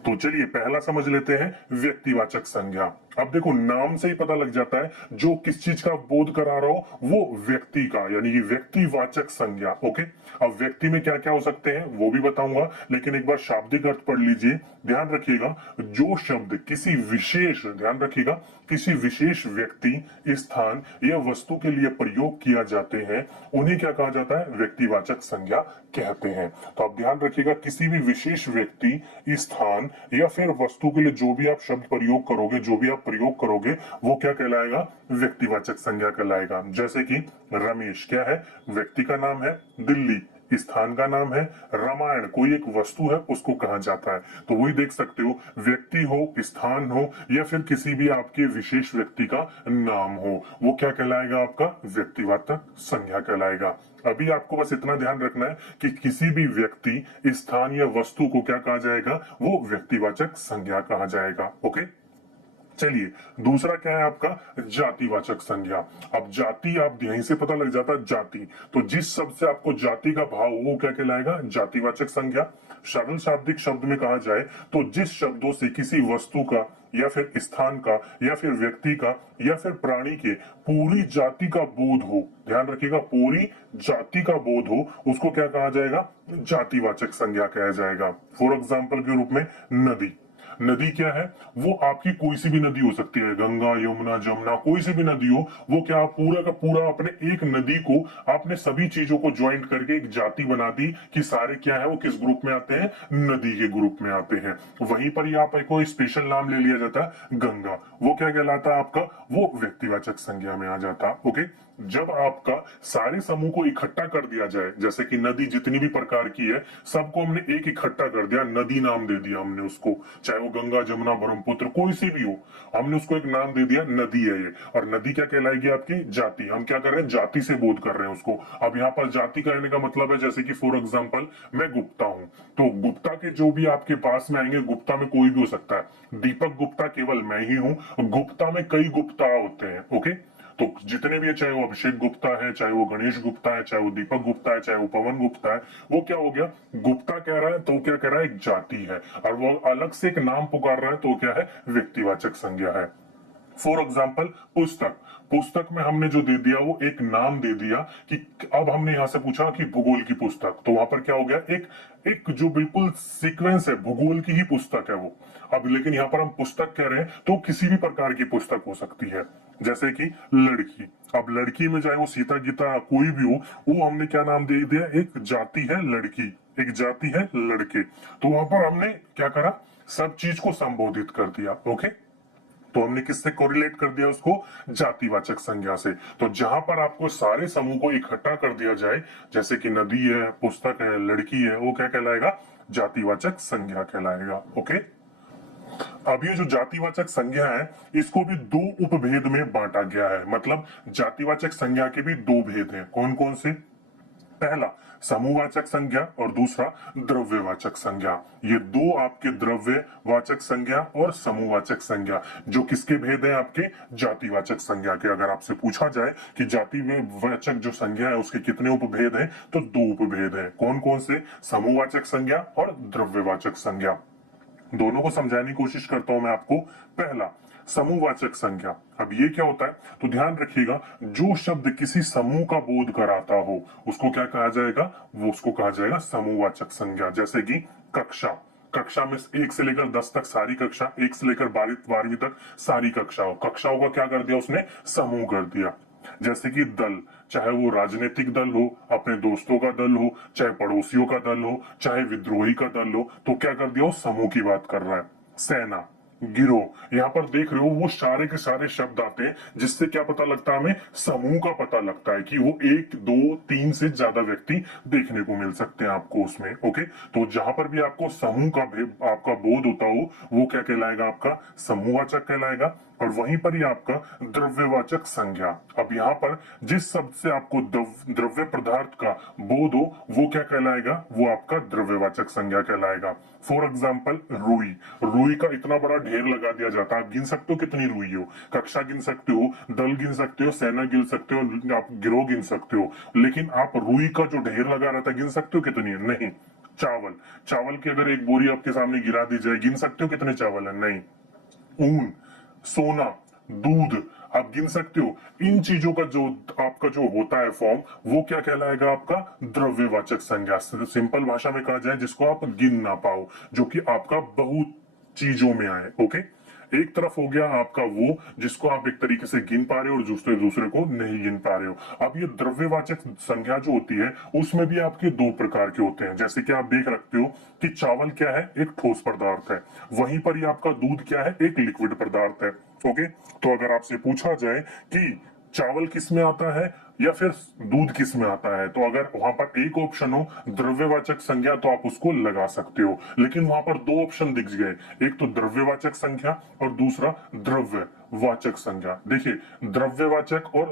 तो चलिए पहला समझ लेते हैं, व्यक्तिवाचक संज्ञा। अब देखो, नाम से ही पता लग जाता है जो किस चीज का बोध करा रहा हो, वो व्यक्ति का, यानी कि व्यक्तिवाचक संज्ञा, ओके। अब व्यक्ति में क्या क्या हो सकते हैं वो भी बताऊंगा, लेकिन एक बार शाब्दिक अर्थ पढ़ लीजिए। ध्यान रखिएगा, जो शब्द किसी विशेष, ध्यान रखिएगा, किसी विशेष व्यक्ति, स्थान या वस्तु के लिए प्रयोग किया जाते हैं, उन्हें क्या कहा जाता है, व्यक्तिवाचक संज्ञा कहते हैं। तो आप ध्यान रखिएगा, किसी भी विशेष व्यक्ति, स्थान या फिर वस्तु के लिए जो भी आप शब्द प्रयोग करोगे, जो भी आप प्रयोग करोगे, वो क्या कहलाएगा, व्यक्तिवाचक संज्ञा कहलाएगा। जैसे कि रमेश क्या है, व्यक्ति का नाम है, दिल्ली स्थान का नाम है, रामायण कोई एक वस्तु है उसको कहा जाता है। तो वही देख सकते हो, व्यक्ति हो, स्थान हो, या फिर किसी भी आपके विशेष व्यक्ति का नाम हो, वो क्या कहलाएगा, आपका व्यक्तिवाचक संज्ञा कहलाएगा। अभी आपको बस इतना ध्यान रखना है कि किसी भी व्यक्ति, स्थान या वस्तु को क्या कहा जाएगा, वो व्यक्तिवाचक संज्ञा कहा जाएगा। ओके, चलिए दूसरा क्या है आपका, जातिवाचक संज्ञा। अब जाति आप यहीं से पता लग जाता है, जाति, तो जिस शब्द से आपको जाति का भाव हो वो क्या कहलाएगा, जातिवाचक संज्ञा। सरल शाब्दिक शब्द में कहा जाए तो जिस शब्दों से किसी वस्तु का या फिर स्थान का या फिर व्यक्ति का या फिर प्राणी के पूरी जाति का बोध हो, ध्यान रखिएगा, पूरी जाति का बोध हो, उसको क्या कहा जाएगा, जातिवाचक संज्ञा कहा जाएगा। फॉर एग्जाम्पल के रूप में नदी, नदी क्या है, वो आपकी कोई सी भी नदी हो सकती है, गंगा, यमुना, जमुना, कोई सी भी नदी हो, वो क्या पूरा का पूरा अपने एक नदी को आपने सभी चीजों को ज्वाइंट करके एक जाति बना दी कि सारे क्या है, वो किस ग्रुप में आते हैं, नदी के ग्रुप में आते हैं। वहीं पर ही आप कोई स्पेशल नाम ले लिया जाता है गंगा, वो क्या कहलाता है आपका, वो व्यक्तिवाचक संज्ञा में आ जाता। ओके, जब आपका सारे समूह को इकट्ठा कर दिया जाए, जैसे कि नदी जितनी भी प्रकार की है सबको हमने एक इकट्ठा कर दिया, नदी नाम दे दिया हमने उसको, चाहे वो गंगा, जमुना, ब्रह्मपुत्र कोई सी भी हो, हमने उसको एक नाम दे दिया, नदी है ये। और नदी क्या कहलाएगी, आपकी जाति। हम क्या कर रहे हैं, जाति से बोध कर रहे हैं उसको। अब यहाँ पर जाति कहने का मतलब है, जैसे कि फॉर एग्जाम्पल मैं गुप्ता हूं, तो गुप्ता के जो भी आपके पास में आएंगे, गुप्ता में कोई भी हो सकता है, दीपक गुप्ता केवल मैं ही हूं, गुप्ता में कई गुप्ता होते हैं। ओके, तो जितने भी है, चाहे वो अभिषेक गुप्ता है, चाहे वो गणेश गुप्ता है, चाहे वो दीपक गुप्ता है, चाहे वो पवन गुप्ता है, वो क्या हो गया, गुप्ता कह रहा है तो क्या कह रहा है, एक जाति है, और वो अलग से एक नाम पुकार रहा है तो क्या है, व्यक्तिवाचक संज्ञा है। फॉर एग्जाम्पल पुस्तक, पुस्तक में हमने जो दे दिया वो एक नाम दे दिया कि अब हमने यहां से पूछा कि भूगोल की पुस्तक, तो वहां पर क्या हो गया, एक एक जो बिल्कुल सीक्वेंस है, भूगोल की ही पुस्तक है वो। अब लेकिन यहाँ पर हम पुस्तक कह रहे हैं तो किसी भी प्रकार की पुस्तक हो सकती है, जैसे कि लड़की। अब लड़की में चाहे वो सीता गीता कोई भी हो, वो हमने क्या नाम दे दिया, एक जाति है लड़की, एक जाति है लड़के। तो वहां पर हमने क्या करा, सब चीज को संबोधित कर दिया। ओके, तो हमने किससे कोरिलेट कर दिया उसको, जातिवाचक संज्ञा से। तो जहां पर आपको सारे समूह को इकट्ठा कर दिया जाए, जैसे कि नदी है, पुस्तक है, लड़की है, वो क्या कहलाएगा, जातिवाचक संज्ञा कहलाएगा। ओके, अब ये जो जातिवाचक संज्ञा है इसको भी दो उपभेद में बांटा गया है, मतलब जातिवाचक संज्ञा के भी दो भेद हैं। कौन कौन से, पहला समूहवाचक संज्ञा और दूसरा द्रव्यवाचक संज्ञा। ये दो आपके द्रव्यवाचक संज्ञा और समूहवाचक संज्ञा जो किसके भेद है, आपके जातिवाचक संज्ञा के। अगर आपसे पूछा जाए कि जातिवाचक जो संज्ञा है उसके कितने उपभेद हैं, तो दो उपभेद हैं। कौन कौन से, समूहवाचक संज्ञा और द्रव्यवाचक संज्ञा। दोनों को समझाने की कोशिश करता हूं मैं आपको। पहला समूहवाचक संज्ञा, अब ये क्या होता है, तो ध्यान रखिएगा, जो शब्द किसी समूह का बोध कराता हो उसको क्या कहा जाएगा, वो उसको कहा जाएगा समूहवाचक संज्ञा। जैसे कि कक्षा, कक्षा में 1 से लेकर 10 तक सारी कक्षा, 1 से लेकर 12वीं तक सारी कक्षाओं, कक्षाओं का क्या कर दिया उसने, समूह कर दिया। जैसे कि दल, चाहे वो राजनीतिक दल हो, अपने दोस्तों का दल हो, चाहे पड़ोसियों का दल हो, चाहे विद्रोही का दल हो, तो क्या कर दिया, समूह की बात कर रहा है। सेना, गिरोह, यहाँ पर देख रहे हो वो सारे के सारे शब्द आते हैं जिससे क्या पता लगता है, हमें समूह का पता लगता है कि वो 1, 2, 3 से ज्यादा व्यक्ति देखने को मिल सकते हैं आपको उसमें। ओके, तो जहां पर भी आपको समूह का आपका बोध होता हो वो क्या कहलाएगा, आपका समूहवाचक कहलाएगा। और वहीं पर ही आपका द्रव्यवाचक संज्ञा, अब यहाँ पर जिस शब्द से आपको द्रव्य पदार्थ का बोध हो वो क्या कहलाएगा, वो आपका द्रव्यवाचक संज्ञा कहलाएगा। फॉर एग्जाम्पल रुई, रुई का इतना बड़ा ढेर लगा दिया जाता है, आप गिन सकते हो कितनी रुई हो, कक्षा गिन सकते हो, दल गिन सकते हो, सेना गिन सकते हो, आप गिरोह गिन सकते हो, लेकिन आप रुई का जो ढेर लगा रहता है गिन सकते हो कितनी है, नहीं। चावल, चावल की अगर एक बोरी आपके सामने गिरा दी जाए, गिन सकते हो कितने चावल है, नहीं। ऊन, सोना, दूध, आप गिन सकते हो। इन चीजों का जो आपका जो होता है फॉर्म, वो क्या कहलाएगा, आपका द्रव्यवाचक संज्ञा। सिंपल भाषा में कहा जाए जिसको आप गिन ना पाओ, जो कि आपका बहुत चीजों में आए। ओके, एक तरफ हो गया आपका वो जिसको आप एक तरीके से गिन पा रहे हो और दूसरे को नहीं गिन पा रहे हो। अब ये द्रव्यवाचक संज्ञा जो होती है उसमें भी आपके दो प्रकार के होते हैं, जैसे कि आप देख रखते हो कि चावल क्या है, एक ठोस पदार्थ है, वहीं पर ही आपका दूध क्या है, एक लिक्विड पदार्थ है। ओके, तो अगर आपसे पूछा जाए कि चावल किस में आता है, या फिर दूध किस में आता है। तो अगर वहां पर एक ऑप्शन हो द्रव्यवाचक संज्ञा तो आप उसको लगा सकते हो, लेकिन वहां पर दो ऑप्शन दिख गए, एक तो द्रव्यवाचक संख्या और दूसरा द्रव्य वाचक संज्ञा। देखिए द्रव्यवाचक और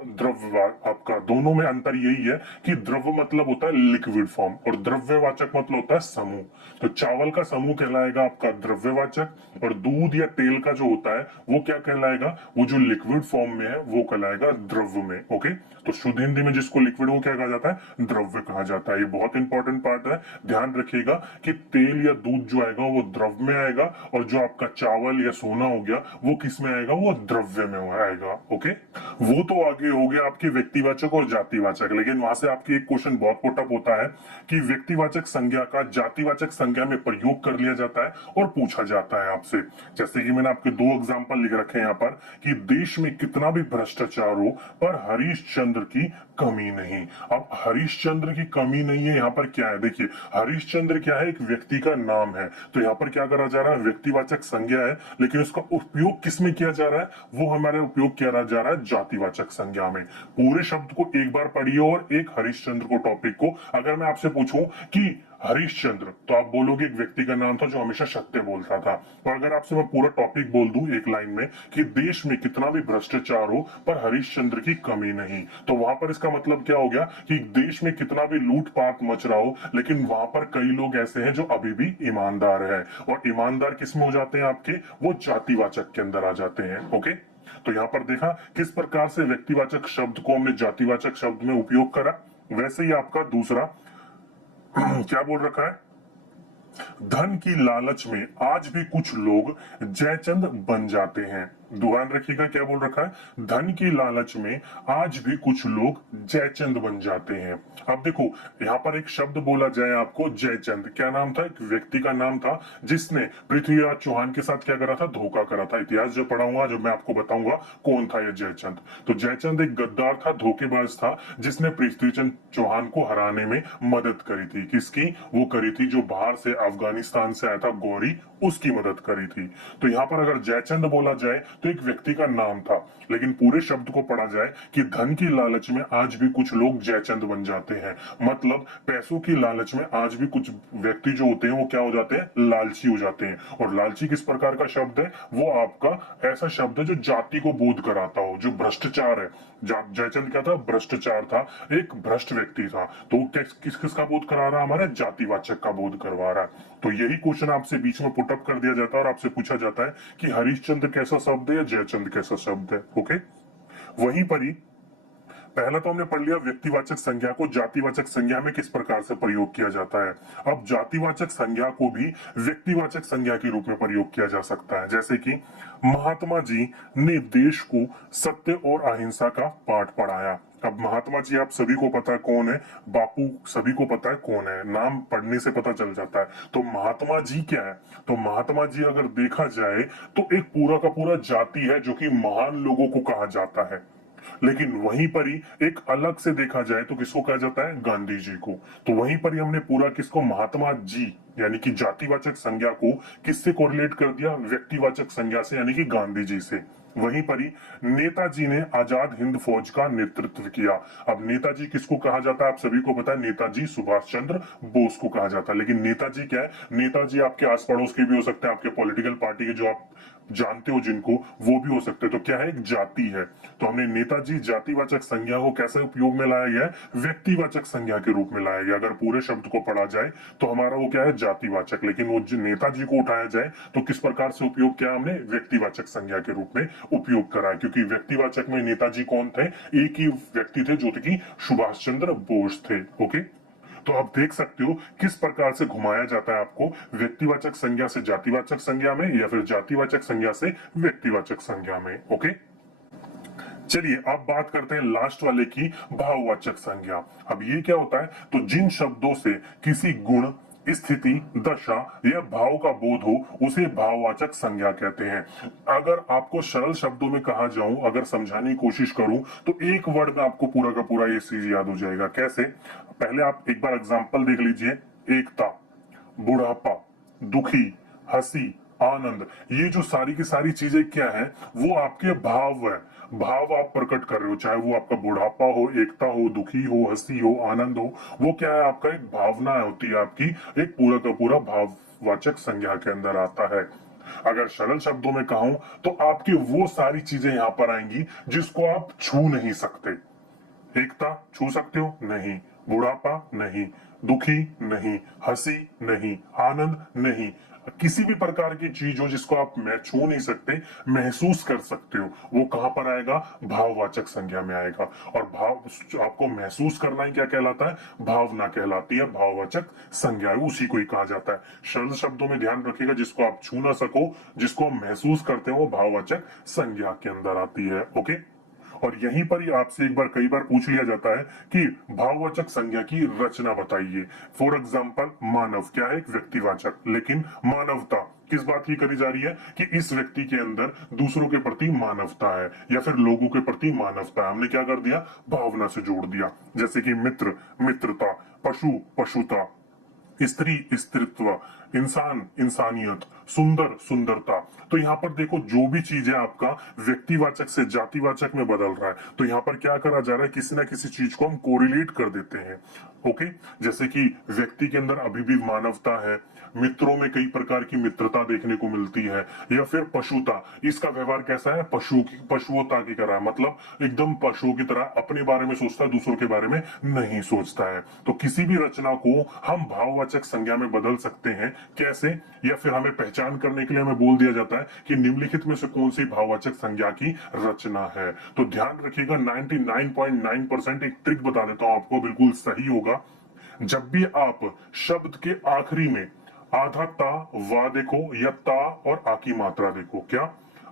आपका दोनों में अंतर यही है कि द्रव्य मतलब होता है लिक्विड फॉर्म और द्रव्यवाचक मतलब होता है समूह। तो चावल का समूह कहलाएगा आपका द्रव्यवाचक और दूध या तेल का जो होता है वो क्या कहलाएगा, वो जो लिक्विड फॉर्म में है वो कहलाएगा द्रव्य में। ओके, तो शुद्ध हिंदी में जिसको लिक्विड वो क्या कहा जाता है, द्रव्य कहा जाता है। ये बहुत इंपॉर्टेंट पार्ट है, ध्यान रखिएगा कि तेल या दूध जो आएगा वो द्रव्य में आएगा और जो आपका चावल या सोना हो गया वो किस में आएगा, वो द्रव्य में आएगा। ओके, वो तो आगे हो गया आपके व्यक्तिवाचक और जातिवाचक, लेकिन वहां से आपकी एक क्वेश्चन बहुत पुटअप होता है कि व्यक्तिवाचक संज्ञा का जातिवाचक संज्ञा में प्रयोग कर लिया जाता है और पूछा जाता है आपसे। जैसे कि मैंने आपके दो एग्जांपल लिख रखे हैं यहाँ पर कि देश में कितना भी भ्रष्टाचार हो पर हरीशचंद्र की कमी नहीं। अब हरीशचंद्र की कमी नहीं है, यहाँ पर क्या है, देखिए हरीशचंद्र क्या है, एक व्यक्ति का नाम है। तो यहाँ पर क्या करा जा रहा है, व्यक्तिवाचक संज्ञा है, लेकिन उसका उपयोग किस में किया जा रहा है, वो हमारे उपयोग किया जा रहा है जातिवाचक संज्ञा में। पूरे शब्द को एक बार पढ़िए और एक हरीशचंद्र को टॉपिक को अगर मैं आपसे पूछूं कि हरीशचंद्र, तो आप बोलोगे एक व्यक्ति का नाम था जो हमेशा सत्य बोलता था। और अगर आपसे मैं पूरा टॉपिक बोल दूं एक लाइन में कि देश में कितना भी भ्रष्टाचार हो पर हरीशचंद्र की कमी नहीं, तो वहां पर इसका मतलब क्या हो गया कि देश में कितना भी लूटपाट मच रहा हो लेकिन वहां पर कई लोग ऐसे हैं जो अभी भी ईमानदार है। और ईमानदार किस में हो जाते हैं आपके, वो जातिवाचक के अंदर आ जाते हैं। ओके, तो यहाँ पर देखा किस प्रकार से व्यक्तिवाचक शब्द को हमने जातिवाचक शब्द में उपयोग करा। वैसे ही आपका दूसरा क्या बोल रखा है, धन की लालच में आज भी कुछ लोग जयचंद बन जाते हैं। ध्यान रखिएगा क्या बोल रखा है, धन की लालच में आज भी कुछ लोग जयचंद बन जाते हैं। अब देखो यहाँ पर एक शब्द बोला जाए आपको जयचंद, क्या नाम था, एक व्यक्ति का नाम था जिसने पृथ्वीराज चौहान के साथ क्या करा था, धोखा करा था। इतिहास जो पढ़ाऊंगा जो मैं आपको बताऊंगा कौन था ये जयचंद। तो जयचंद एक गद्दार था, धोखेबाज था, जिसने पृथ्वीचंद चौहान को हराने में मदद करी थी। किसकी, वो करी थी जो बाहर से अफगानिस्तान से आया था गौरी, उसकी मदद करी थी। तो यहाँ पर अगर जयचंद बोला जाए तो एक व्यक्ति का नाम था, लेकिन पूरे शब्द को पढ़ा जाए कि धन की लालच में आज भी कुछ लोग जयचंद बन जाते हैं, मतलब पैसों की लालच में आज भी कुछ व्यक्ति जो होते हैं वो क्या हो जाते हैं, लालची हो जाते हैं। और लालची किस प्रकार का शब्द है, वो आपका ऐसा शब्द है जो जाति को बोध कराता हो, जो भ्रष्टाचार है। जयचंद क्या था, भ्रष्टाचार था, एक भ्रष्ट व्यक्ति था। तो किस किसका बोध करा रहा है, हमारे जातिवाचक का बोध करवा रहा है। तो यही क्वेश्चन आपसे बीच में पुटअप कर दिया जाता है और आपसे पूछा जाता है कि हरीशचंद्र कैसा शब्द है या जयचंद कैसा शब्द है। ओके, वहीं पर ही पहला तो हमने पढ़ लिया व्यक्तिवाचक संज्ञा को जातिवाचक संज्ञा में किस प्रकार से प्रयोग किया जाता है। अब जातिवाचक संज्ञा को भी व्यक्तिवाचक संज्ञा के रूप में प्रयोग किया जा सकता है। जैसे कि महात्मा जी ने देश को सत्य और अहिंसा का पाठ पढ़ाया। अब महात्मा जी आप सभी को पता है कौन है, बापू सभी को पता है कौन है, नाम पढ़ने से पता चल जाता है। तो महात्मा जी क्या है, तो महात्मा जी अगर देखा जाए तो एक पूरा का पूरा जाति है जो कि महान लोगों को कहा जाता है। लेकिन वहीं पर ही एक अलग से देखा जाए तो किसको कहा जाता है, गांधी जी को। तो वहीं पर ही हमने पूरा किसको, महात्मा जी यानी कि जातिवाचक संज्ञा को किससे कोरिलेट कर दिया, व्यक्तिवाचक संज्ञा से यानी कि गांधी जी से। वहीं पर ही नेताजी ने आजाद हिंद फौज का नेतृत्व किया। अब नेताजी किसको कहा जाता है, आप सभी को पता है, नेताजी सुभाष चंद्र बोस को कहा जाता है। लेकिन नेताजी क्या है, नेताजी आपके आस पड़ोस के भी हो सकते हैं, आपके पॉलिटिकल पार्टी के जो आप जानते हो जिनको, वो भी हो सकते हैं। तो क्या है, एक जाति है। तो हमने नेताजी जातिवाचक संज्ञा को कैसे उपयोग में लाया गया है, व्यक्तिवाचक संज्ञा के रूप में लाया गया। अगर पूरे शब्द को पढ़ा जाए तो हमारा वो क्या है, जातिवाचक, लेकिन वो जो नेताजी को उठाया जाए तो किस प्रकार से उपयोग किया हमने, व्यक्तिवाचक संज्ञा के रूप में उपयोग करा। क्योंकि व्यक्तिवाचक में नेताजी कौन थे, एक ही व्यक्ति थे जो कि सुभाष चंद्र बोस थे। ओके, तो आप देख सकते हो किस प्रकार से घुमाया जाता है आपको व्यक्तिवाचक संज्ञा से जातिवाचक संज्ञा में या फिर जातिवाचक संज्ञा से व्यक्तिवाचक संज्ञा में। ओके, चलिए अब बात करते हैं लास्ट वाले की, भाववाचक संज्ञा। अब ये क्या होता है, तो जिन शब्दों से किसी गुण, स्थिति, दशा या भाव का बोध हो उसे भाववाचक संज्ञा कहते हैं। अगर आपको सरल शब्दों में कहा जाऊं, अगर समझाने की कोशिश करूं तो एक वर्ड में आपको पूरा का पूरा ये चीज याद हो जाएगा। कैसे, पहले आप एक बार एग्जांपल देख लीजिए, एकता, बुढ़ापा, दुखी, हंसी, आनंद। ये जो सारी की सारी चीजें क्या है, वो आपके भाव है, भाव आप प्रकट कर रहे हो, चाहे वो आपका बुढ़ापा हो, एकता हो, दुखी हो, हंसी हो, आनंद हो, वो क्या है, आपका एक भावना होती है, आपकी एक पूरा का पूरा भाववाचक संज्ञा के अंदर आता है। अगर सरल शब्दों में कहूं तो आपकी वो सारी चीजें यहां पर आएंगी जिसको आप छू नहीं सकते। एकता छू सकते हो? नहीं। बुढ़ापा? नहीं। दुखी? नहीं। हंसी? नहीं। आनंद? नहीं। किसी भी प्रकार की चीज हो जिसको आप मैं छू नहीं सकते, महसूस कर सकते हो, वो कहां पर आएगा? भाववाचक संज्ञा में आएगा। और भाव आपको महसूस करना ही क्या कहलाता है? भावना कहलाती है, भाववाचक संज्ञा उसी को ही कहा जाता है। सरल शब्दों में ध्यान रखिएगा, जिसको आप छू ना सको, जिसको आप महसूस करते हो, वो भाववाचक संज्ञा के अंदर आती है। ओके। और यहीं पर ही आपसे एक बार कई बार पूछ लिया जाता है कि भाववाचक संज्ञा की रचना बताइए। फॉर एग्जाम्पल, मानव क्या है? एक व्यक्तिवाचक, लेकिन मानवता किस बात की करी जा रही है कि इस व्यक्ति के अंदर दूसरों के प्रति मानवता है, या फिर लोगों के प्रति मानवता है। हमने क्या कर दिया? भावना से जोड़ दिया। जैसे कि मित्र मित्रता, पशु पशुता, स्त्री स्त्रीत्व, इंसान इंसानियत, सुंदर सुंदरता। तो यहाँ पर देखो, जो भी चीज है आपका व्यक्तिवाचक से जातिवाचक में बदल रहा है, तो यहाँ पर क्या करा जा रहा है? किसी ना किसी चीज को हम कोरिलेट कर देते हैं। ओके। जैसे कि व्यक्ति के अंदर अभी भी मानवता है, मित्रों में कई प्रकार की मित्रता देखने को मिलती है। या फिर पशुता, इसका व्यवहार कैसा है? पशुओता की तरह, मतलब एकदम पशुओं की तरह अपने बारे में सोचता है, दूसरों के बारे में नहीं सोचता है। तो किसी भी रचना को हम भाववाचक संज्ञा में बदल सकते हैं। कैसे? या फिर हमें पहचान करने के लिए हमें बोल दिया जाता है कि निम्नलिखित में से कौन सी भाववाचक संज्ञा की रचना है। तो ध्यान रखिएगा, 99.9% एक ट्रिक बता देता हूं आपको, बिल्कुल सही होगा। जब भी आप शब्द के आखिरी में आधा ता वा देखो, या ता और आ की मात्रा देखो, क्या